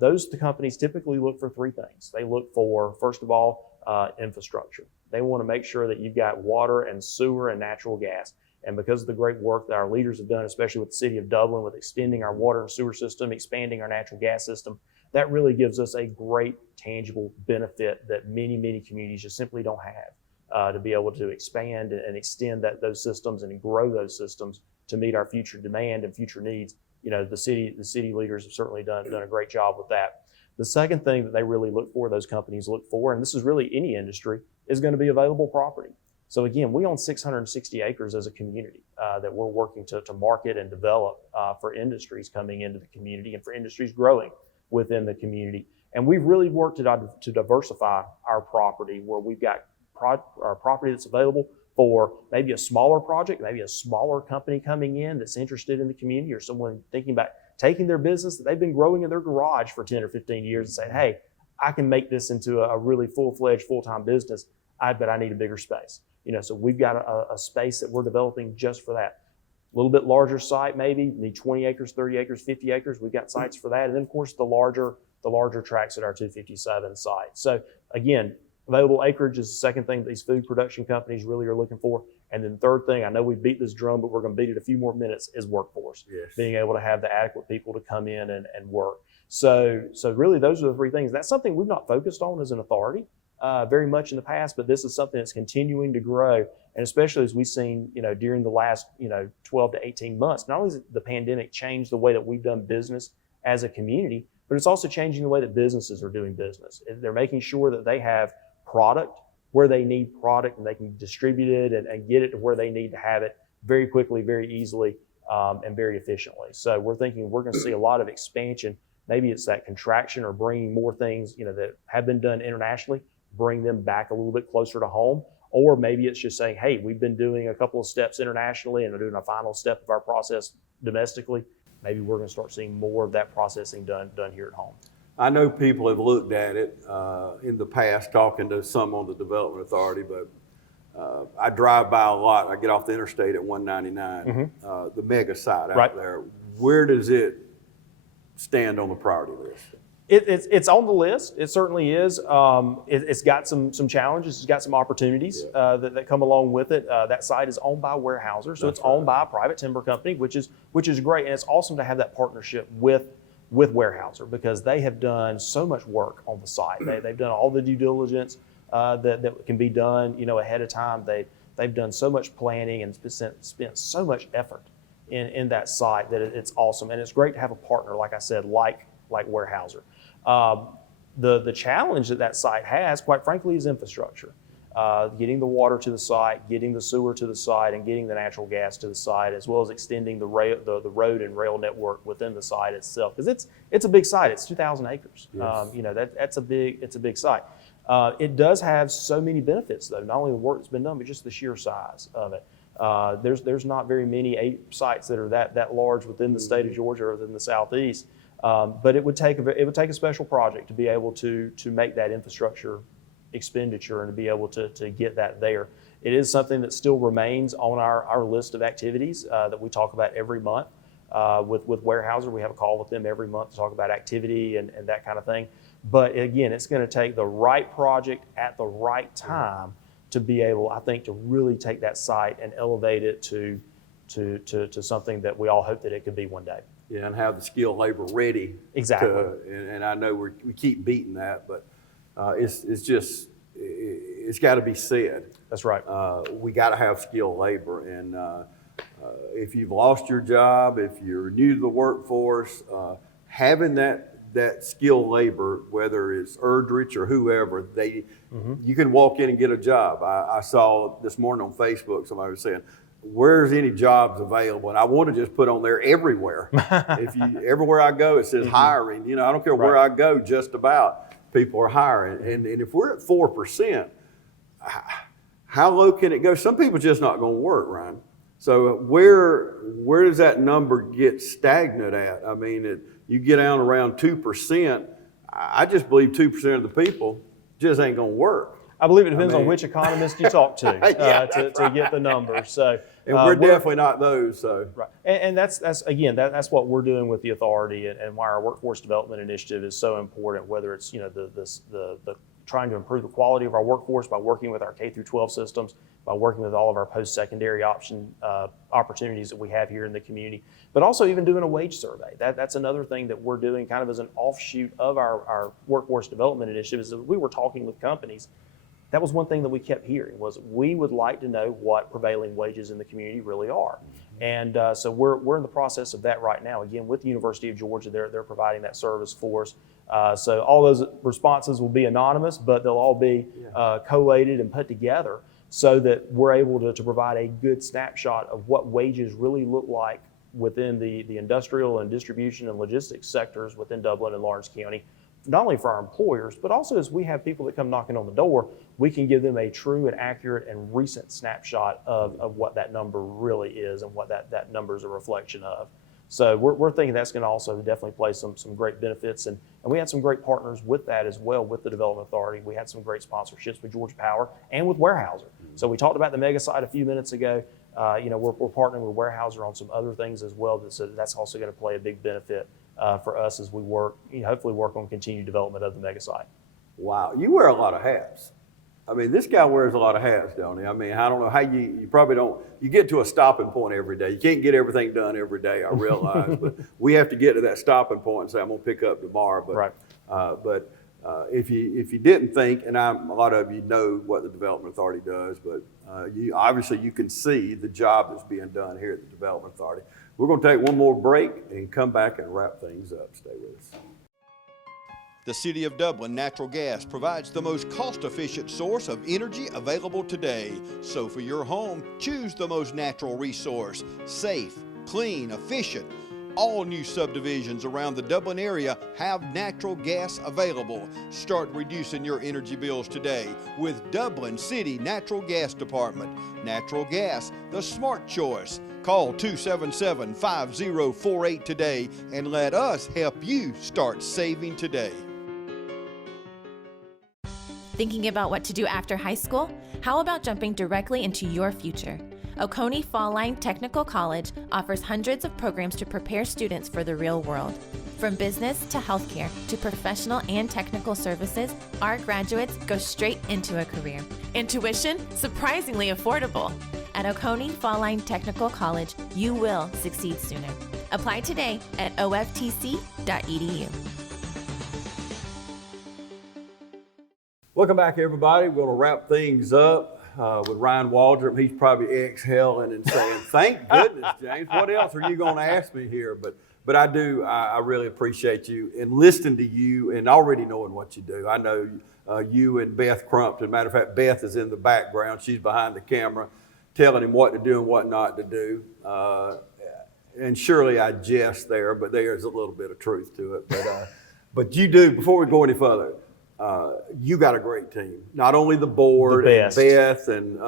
Those companies typically look for 3 things. They look for, first of all, infrastructure. They want to make sure that you've got water and sewer and natural gas. And because of the great work that our leaders have done, especially with the city of Dublin, with extending our water and sewer system, expanding our natural gas system, that really gives us a great tangible benefit that many communities just simply don't have, to be able to expand and extend those systems and grow those systems to meet our future demand and future needs. The city leaders have certainly done a great job with that. The second thing that they really look for, those companies look for, and this is really any industry, is going to be available property. So again, we own 660 acres as a community that we're working to market and develop for industries coming into the community and for industries growing within the community. And we've really worked to diversify our property, where we've got our property that's available for maybe a smaller project, maybe a smaller company coming in that's interested in the community, or someone thinking about taking their business that they've been growing in their garage for 10 or 15 years and saying, hey, I can make this into a really full-fledged, full-time business, but I need a bigger space. So we've got a space that we're developing just for that. A little bit larger site, maybe need 20 acres, 30 acres, 50 acres. We've got sites for that. And then of course the larger tracts at our 257 site. So again, available acreage is the second thing that these food production companies really are looking for. And then third thing, I know we beat this drum, but we're going to beat it a few more minutes, is workforce. Yes. Being able to have the adequate people to come in and work. So really those are the 3 things. That's something we've not focused on as an authority very much in the past, but this is something that's continuing to grow. And especially as we've seen, during the last, 12 to 18 months, not only has the pandemic changed the way that we've done business as a community, but it's also changing the way that businesses are doing business. They're making sure that they have product where they need product, and they can distribute it and get it to where they need to have it very quickly, very easily, and very efficiently. So we're thinking we're going to see a lot of expansion. Maybe it's that contraction or bringing more things, that have been done internationally, bring them back a little bit closer to home. Or maybe it's just saying, hey, we've been doing a couple of steps internationally and are doing a final step of our process domestically. Maybe we're going to start seeing more of that processing done here at home. I know people have looked at it in the past, talking to some on the Development Authority, but I drive by a lot. I get off the interstate at 199, the mega site out there. Where does it stand on the priority list? It's on the list. It certainly is. It's got some challenges. It's got some opportunities that come along with it. That site is owned by Weyerhaeuser, so it's owned by a private timber company, which is great. And it's awesome to have that partnership with Weyerhaeuser, because they have done so much work on the site. They've done all the due diligence that can be done, ahead of time. They've done so much planning and spent so much effort in that site that it's awesome. And it's great to have a partner, like I said, like Weyerhaeuser. The challenge that site has, quite frankly, is infrastructure. Getting the water to the site, getting the sewer to the site, and getting the natural gas to the site, as well as extending the road and rail network within the site itself. Because it's a big site. It's 2,000 acres. Yes. It's a big site. It does have so many benefits, though. Not only the work that's been done, but just the sheer size of it. There's not very many sites that are that large within the state of Georgia or within the Southeast. But it would take a special project to be able to make that infrastructure expenditure and to be able to get that there. It is something that still remains on our list of activities that we talk about every month with Weyerhaeuser. We have a call with them every month to talk about activity and that kind of thing. But again, it's going to take the right project at the right time to be able, I think, to really take that site and elevate it to something that we all hope that it could be one day. Yeah, and have the skilled labor ready. Exactly. And I know we keep beating that, but it's just, it's got to be said. That's right. We got to have skilled labor. And if you've lost your job, if you're new to the workforce, having that skilled labor, whether it's Erdrich or whoever, you can walk in and get a job. I saw this morning on Facebook, somebody was saying, where's any jobs available? And I want to just put on there everywhere. Everywhere I go, it says hiring. You know, I don't care where I go, just about people are hiring. And if we're at 4%, how low can it go? Some people just not going to work, Ryan. So where does that number get stagnant at? I mean, you get down around 2%. I just believe 2% of the people just ain't going to work. I believe it depends on which economist you talk to to get the numbers. So, and we're definitely not those. So, right, and that's what we're doing with the authority, and why our workforce development initiative is so important. Whether it's the trying to improve the quality of our workforce by working with our K through 12 systems, by working with all of our post-secondary opportunities that we have here in the community, but also even doing a wage survey. That's another thing that we're doing kind of as an offshoot of our workforce development initiative, is that we were talking with companies. That was one thing that we kept hearing, was we would like to know what prevailing wages in the community really are. And so we're in the process of that right now. Again, with the University of Georgia, they're providing that service for us. So all those responses will be anonymous, but they'll all be collated and put together so that we're able to provide a good snapshot of what wages really look like within the industrial and distribution and logistics sectors within Dublin and Lawrence County, not only for our employers, but also as we have people that come knocking on the door, we can give them a true and accurate and recent snapshot of what that number really is and what that number is a reflection of. So we're thinking that's going to also definitely play some great benefits. And we had some great partners with that as well with the Development Authority. We had some great sponsorships with Georgia Power and with Weyerhaeuser. So we talked about the mega site a few minutes ago. We're partnering with Weyerhaeuser on some other things as well. So that's also going to play a big benefit for us as we work, hopefully work on continued development of the mega site. Wow, you wear a lot of hats. I mean, this guy wears a lot of hats, don't he? I mean, I don't know how you probably don't, you get to a stopping point every day. You can't get everything done every day, I realize, but we have to get to that stopping point and say, I'm going to pick up tomorrow. But, right. If you didn't think, and a lot of you know what the Development Authority does, but obviously you can see the job that's being done here at the Development Authority. We're going to take one more break and come back and wrap things up. Stay with us. The City of Dublin Natural Gas provides the most cost-efficient source of energy available today. So for your home, choose the most natural resource. Safe, clean, efficient. All new subdivisions around the Dublin area have natural gas available. Start reducing your energy bills today with Dublin City Natural Gas Department. Natural gas, the smart choice. Call 277-5048 today and let us help you start saving today. Thinking about what to do after high school? How about jumping directly into your future? Oconee Fall Line Technical College offers hundreds of programs to prepare students for the real world. From business to healthcare to professional and technical services, our graduates go straight into a career. And tuition? Surprisingly affordable. At Oconee Fall Line Technical College, you will succeed sooner. Apply today at oftc.edu. Welcome back, everybody. We're going to wrap things up with Ryan Waldrep. He's probably exhaling and saying, thank goodness, James. What else are you going to ask me here? But I really appreciate you and listening to you and already knowing what you do. I know you and Beth Crumpton. Matter of fact, Beth is in the background. She's behind the camera telling him what to do and what not to do. And surely I jest there, but there's a little bit of truth to it. But you do, before we go any further, you got a great team. Not only the board, and Beth, and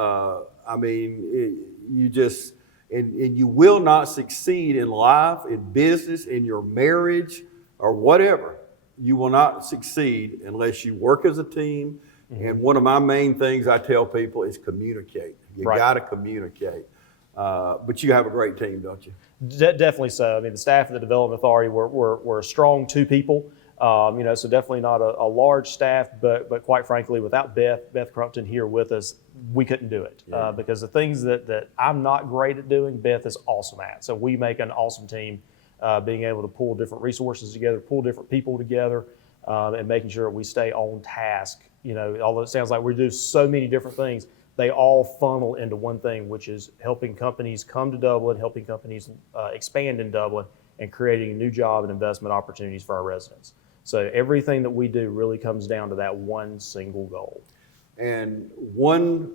you just, and you will not succeed in life, in business, in your marriage, or whatever. You will not succeed unless you work as a team. Mm-hmm. And one of my main things I tell people is communicate. You got to communicate. But you have a great team, don't you? Definitely so. I mean, the staff of the Development Authority, we're a strong two people. So definitely not a large staff, but quite frankly, without Beth Crumpton here with us, we couldn't do it. Because the things that I'm not great at doing, Beth is awesome at. So we make an awesome team being able to pull different resources together, pull different people together, and making sure we stay on task. Although it sounds like we do so many different things, they all funnel into one thing, which is helping companies come to Dublin, helping companies expand in Dublin, and creating new job and investment opportunities for our residents. So everything that we do really comes down to that one single goal. And one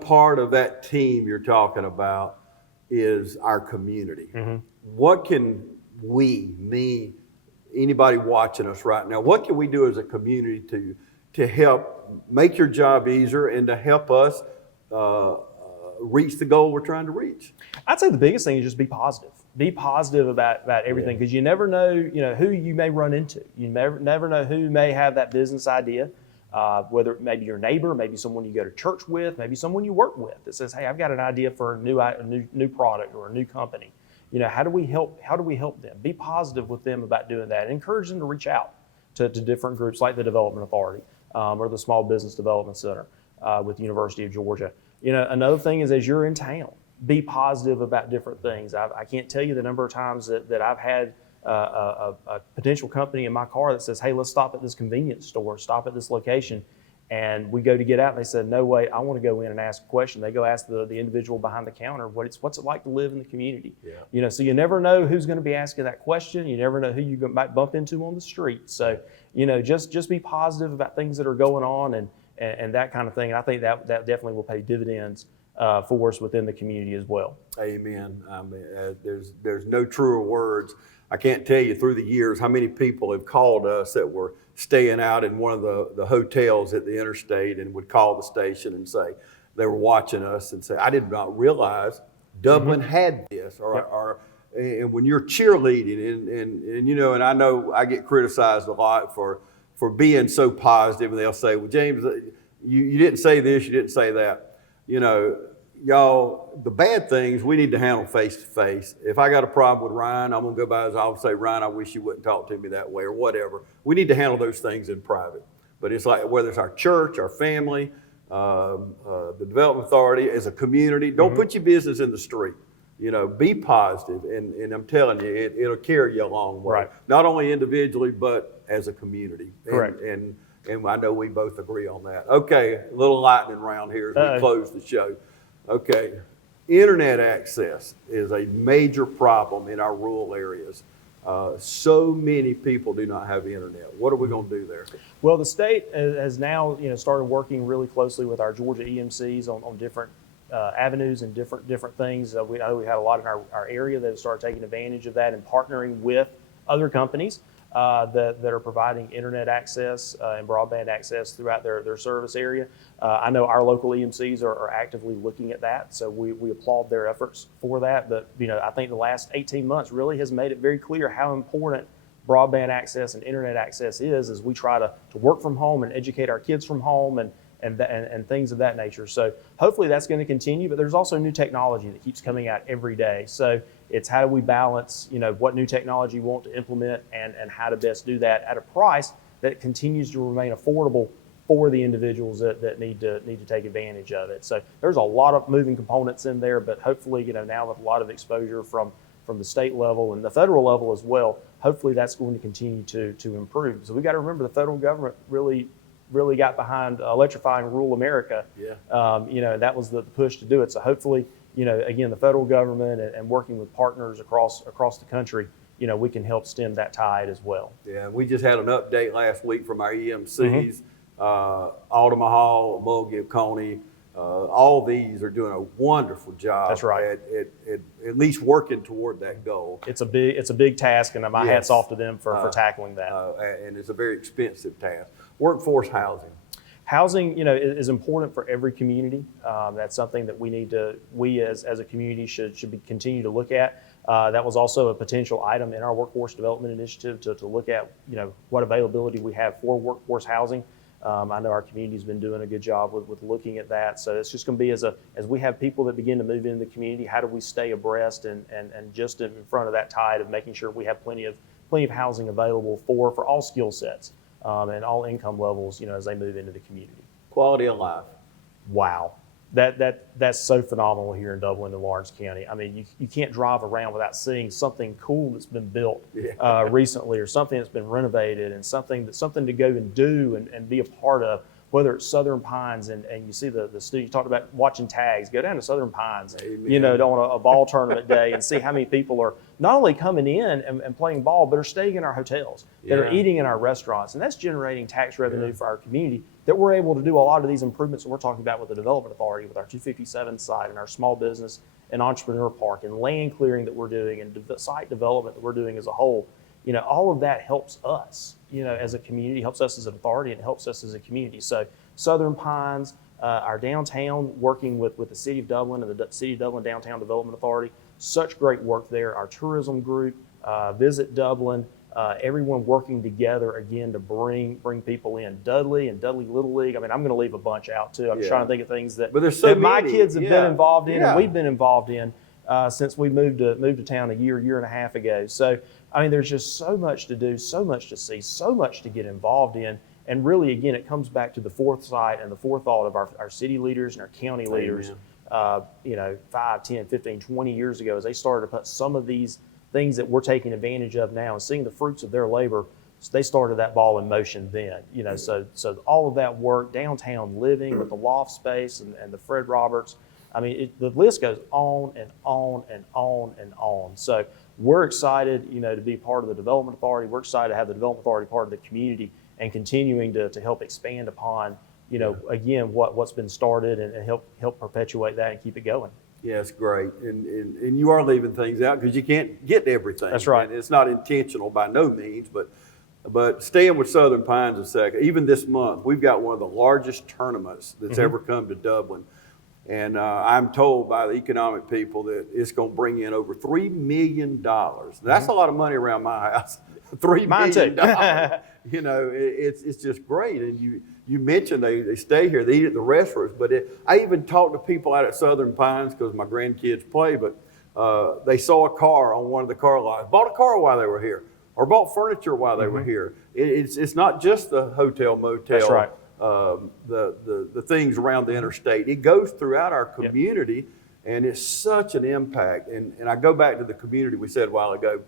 part of that team you're talking about is our community. What can me, anybody watching us right now, what can we do as a community to help make your job easier and to help us reach the goal we're trying to reach? I'd say the biggest thing is just be positive. Be positive about everything, because you never know, who you may run into. You never know who may have that business idea, whether it may be your neighbor, maybe someone you go to church with, maybe someone you work with that says, hey, I've got an idea for a new product or a new company. How do we help them? Be positive with them about doing that. Encourage them to reach out to different groups like the Development Authority or the Small Business Development Center with the University of Georgia. Another thing is, as you're in town, be positive about different things. I can't tell you the number of times that I've had a potential company in my car that says, hey, let's stop at this convenience store, stop at this location. And we go to get out, and they said, no, wait, I want to go in and ask a question. They go ask the individual behind the counter what's it like to live in the community. So you never know who's going to be asking that question. You never know who you might bump into on the street. So, just be positive about things that are going on and that kind of thing. And I think that definitely will pay dividends for us within the community as well. Amen. There's no truer words. I can't tell you through the years how many people have called us that were staying out in one of the hotels at the interstate and would call the station and say they were watching us and say, I did not realize Dublin had this. And when you're cheerleading and I know I get criticized a lot for being so positive, and they'll say, well, James, you didn't say this, you didn't say that. Y'all, the bad things we need to handle face to face. If I got a problem with Ryan, I'm gonna go by his office and say, Ryan, I wish you wouldn't talk to me that way or whatever. We need to handle those things in private. But it's like, whether it's our church, our family, the Development Authority, as a community, don't put your business in the street. Be positive, and I'm telling you, it'll carry you a long way. Right. Not only individually, but as a community. Correct. And I know we both agree on that. Okay, a little lightning round here as we close the show. Okay, internet access is a major problem in our rural areas. So many people do not have internet. What are we going to do there? Well, the state has now started working really closely with our Georgia EMCs on different avenues and different things. We had a lot in our area that have started taking advantage of that and partnering with other companies that are providing internet access and broadband access throughout their service area. I know our local EMCs are actively looking at that, so we applaud their efforts for that. But I think the last 18 months really has made it very clear how important broadband access and internet access is as we try to work from home and educate our kids from home and things of that nature. So hopefully that's going to continue, but there's also new technology that keeps coming out every day. So it's how do we balance, what new technology we want to implement and how to best do that at a price that continues to remain affordable for the individuals that need to take advantage of it. So there's a lot of moving components in there, but hopefully, now with a lot of exposure from the state level and the federal level as well, hopefully that's going to continue to improve. So we got to remember the federal government really got behind electrifying rural America. And that was the push to do it. So hopefully, again, the federal government and working with partners across the country, we can help stem that tide as well. Yeah, we just had an update last week from our EMCs, Altamaha, Mulgib County. All these are doing a wonderful job. That's right. At least working toward that goal. It's a big task, and my hat's off to them for tackling that. And it's a very expensive task. Workforce housing. Housing, is important for every community. That's something that we as a community should continue to look at. That was also a potential item in our workforce development initiative to look at, what availability we have for workforce housing. I know our community's been doing a good job with looking at that. So it's just going to be as we have people that begin to move into the community, how do we stay abreast and just in front of that tide of making sure we have plenty of housing available for all skill sets and all income levels, as they move into the community. Quality of life. Wow. that's so phenomenal here in Dublin and Lawrence County. I mean, you can't drive around without seeing something cool that's been built recently, or something that's been renovated, and something to go and do and be a part of. Whether it's Southern Pines, and you see the student, you talked about watching tags, go down to Southern Pines, Amen. On a ball tournament day, and see how many people are not only coming in and playing ball, but are staying in our hotels, that are eating in our restaurants, and that's generating tax revenue for our community, that we're able to do a lot of these improvements that we're talking about with the Development Authority, with our 257 site and our small business and entrepreneur park and land clearing that we're doing and site development that we're doing as a whole. All of that helps us, as a community, helps us as an authority, and helps us as a community. So Southern Pines, our downtown, working with the City of Dublin and the City of Dublin Downtown Development Authority, such great work there. Our tourism group, Visit Dublin, everyone working together again to bring people in. Dudley and Dudley Little League. I mean, I'm going to leave a bunch out too. I'm just trying to think of things that my kids have been involved in, and we've been involved in since we moved to town a year and a half ago. So, I mean, there's just so much to do, so much to see, so much to get involved in. And really, again, it comes back to the foresight and the forethought of our city leaders and our county leaders, 5, 10, 15, 20 years ago, as they started to put some of these things that we're taking advantage of now and seeing the fruits of their labor. So they started that ball in motion then, so all of that work, downtown living with the loft space and the Fred Roberts. I mean, the list goes on and on and on and on. So we're excited, to be part of the Development Authority. We're excited to have the Development Authority part of the community and continuing to help expand upon, again, what's been started and help perpetuate that and keep it going. Yeah, it's great. And you are leaving things out because you can't get to everything. That's right. And it's not intentional by no means, but staying with Southern Pines a second, even this month, we've got one of the largest tournaments that's ever come to Dublin. And I'm told by the economic people that it's going to bring in over $3 million. That's a lot of money around my house. $3 million. It's just great. And you mentioned they stay here, they eat at the restaurants. But I even talked to people out at Southern Pines because my grandkids play. But they saw a car on one of the car lots, bought a car while they were here, or bought furniture while they were here. It's not just the hotel, motel. That's right. The things around the interstate. It goes throughout our community, and it's such an impact. And I go back to the community we said a while ago.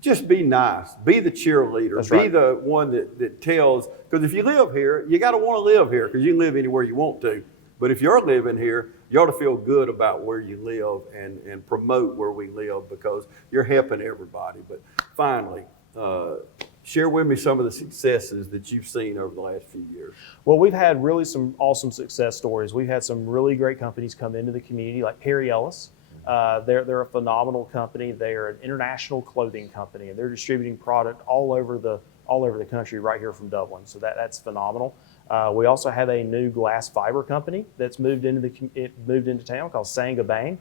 Just be nice. Be the cheerleader. That's be right. the one that tells. Because if you live here, you got to want to live here because you can live anywhere you want to. But if you're living here, you ought to feel good about where you live and promote where we live because you're helping everybody. But finally, share with me some of the successes that you've seen over the last few years. Well, we've had really some awesome success stories. We've had some really great companies come into the community, like Perry Ellis. They're a phenomenal company. They're an international clothing company, and they're distributing product all over the country right here from Dublin. So that's phenomenal. We also have a new glass fiber company that's moved into town called Sangabang.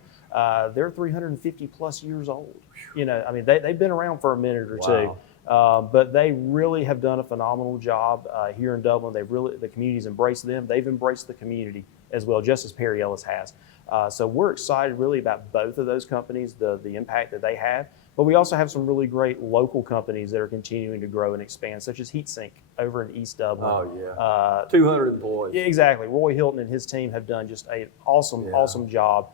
They're 350 plus years old. They've been around for a minute or two. But they really have done a phenomenal job here in Dublin. The community's embraced them. They've embraced the community as well, just as Perry Ellis has. So we're excited really about both of those companies, the impact that they have. But we also have some really great local companies that are continuing to grow and expand, such as HeatSink over in East Dublin. Oh, yeah. 200 employees. Yeah, exactly. Roy Hilton and his team have done just an awesome job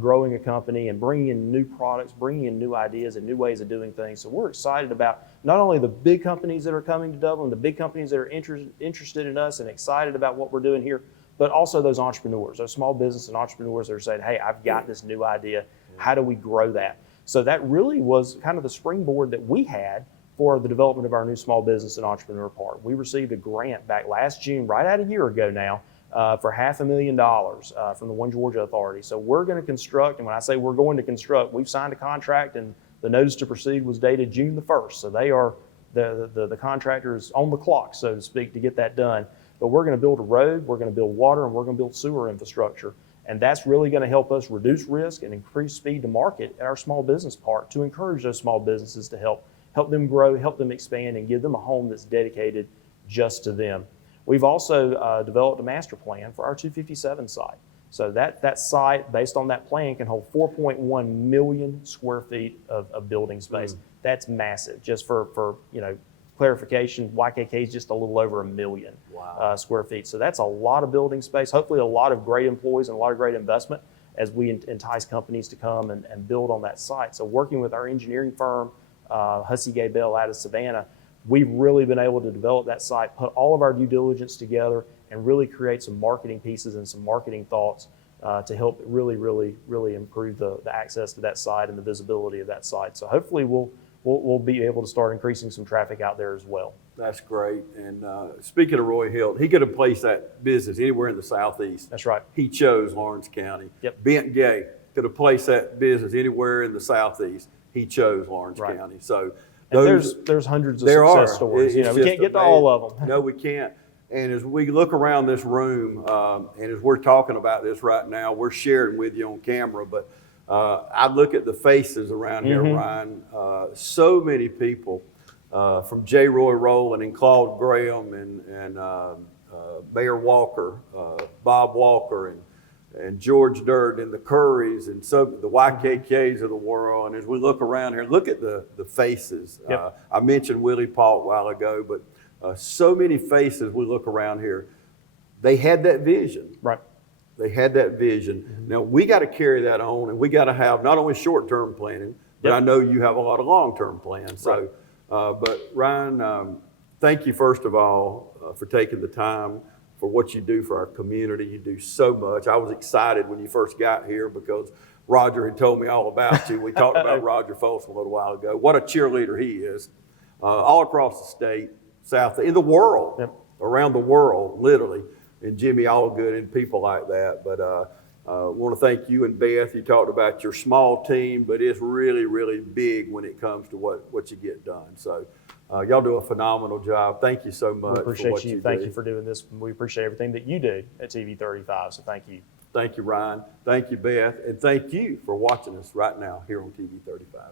growing a company and bringing in new products, bringing in new ideas and new ways of doing things. So we're excited about not only the big companies that are coming to Dublin, the big companies that are interested in us and excited about what we're doing here, but also those entrepreneurs, those small business and entrepreneurs that are saying, hey, I've got this new idea. How do we grow that? So that really was kind of the springboard that we had for the development of our new small business and entrepreneur park. We received a grant back last June, right at a year ago now, for $500,000 from the One Georgia Authority. So we're going to construct, and when I say we're going to construct, we've signed a contract and the notice to proceed was dated June the 1st. So they are, the contractors on the clock, so to speak, to get that done. But we're going to build a road, we're going to build water, and we're going to build sewer infrastructure. And that's really going to help us reduce risk and increase speed to market at our small business park to encourage those small businesses to help them grow, help them expand, and give them a home that's dedicated just to them. We've also developed a master plan for our 257 site. So that site, based on that plan, can hold 4.1 million square feet of building space. That's massive, just for clarification, YKK is just a little over 1 million square feet. So that's a lot of building space, hopefully a lot of great employees and a lot of great investment as we entice companies to come and build on that site. So working with our engineering firm, Hussey Gay Bell out of Savannah, we've really been able to develop that site, put all of our due diligence together, and really create some marketing pieces and some marketing thoughts to help really improve the access to that site and the visibility of that site. So hopefully we'll be able to start increasing some traffic out there as well. That's great. And speaking of Roy Hilt, he could have placed that business anywhere in the Southeast. That's right. He chose Lawrence County. Yep. Bent Gay could have placed that business anywhere in the Southeast. He chose Lawrence County. So there's hundreds of success stories. We can't get to all of them. No, we can't. And as we look around this room, and as we're talking about this right now, we're sharing with you on camera, but I look at the faces around here, Ryan. So many people, from J. Roy Rowland and Claude Graham and Mayor Walker, Bob Walker, and George Dirt and the Currys and so the YKKs of the world. And as we look around here, look at the faces. Yep. I mentioned Willie Paul a while ago, but so many faces we look around here. They had that vision. Right. They had that vision. Now we got to carry that on, and we got to have not only short-term planning, but I know you have a lot of long-term plans. So, but Ryan, thank you first of all for taking the time for what you do for our community. You do so much. I was excited when you first got here because Roger had told me all about you. We talked about Roger Folsom a little while ago. What a cheerleader he is, all across the state, south, in the world, around the world, literally. And Jimmy Allgood and people like that. But I want to thank you and Beth. You talked about your small team, but it's really, really big when it comes to what you get done. So y'all do a phenomenal job. Thank you so much. We appreciate for what you. Thank you for doing this. We appreciate everything that you do at TV 35. So thank you. Thank you, Ryan. Thank you, Beth. And thank you for watching us right now here on TV 35.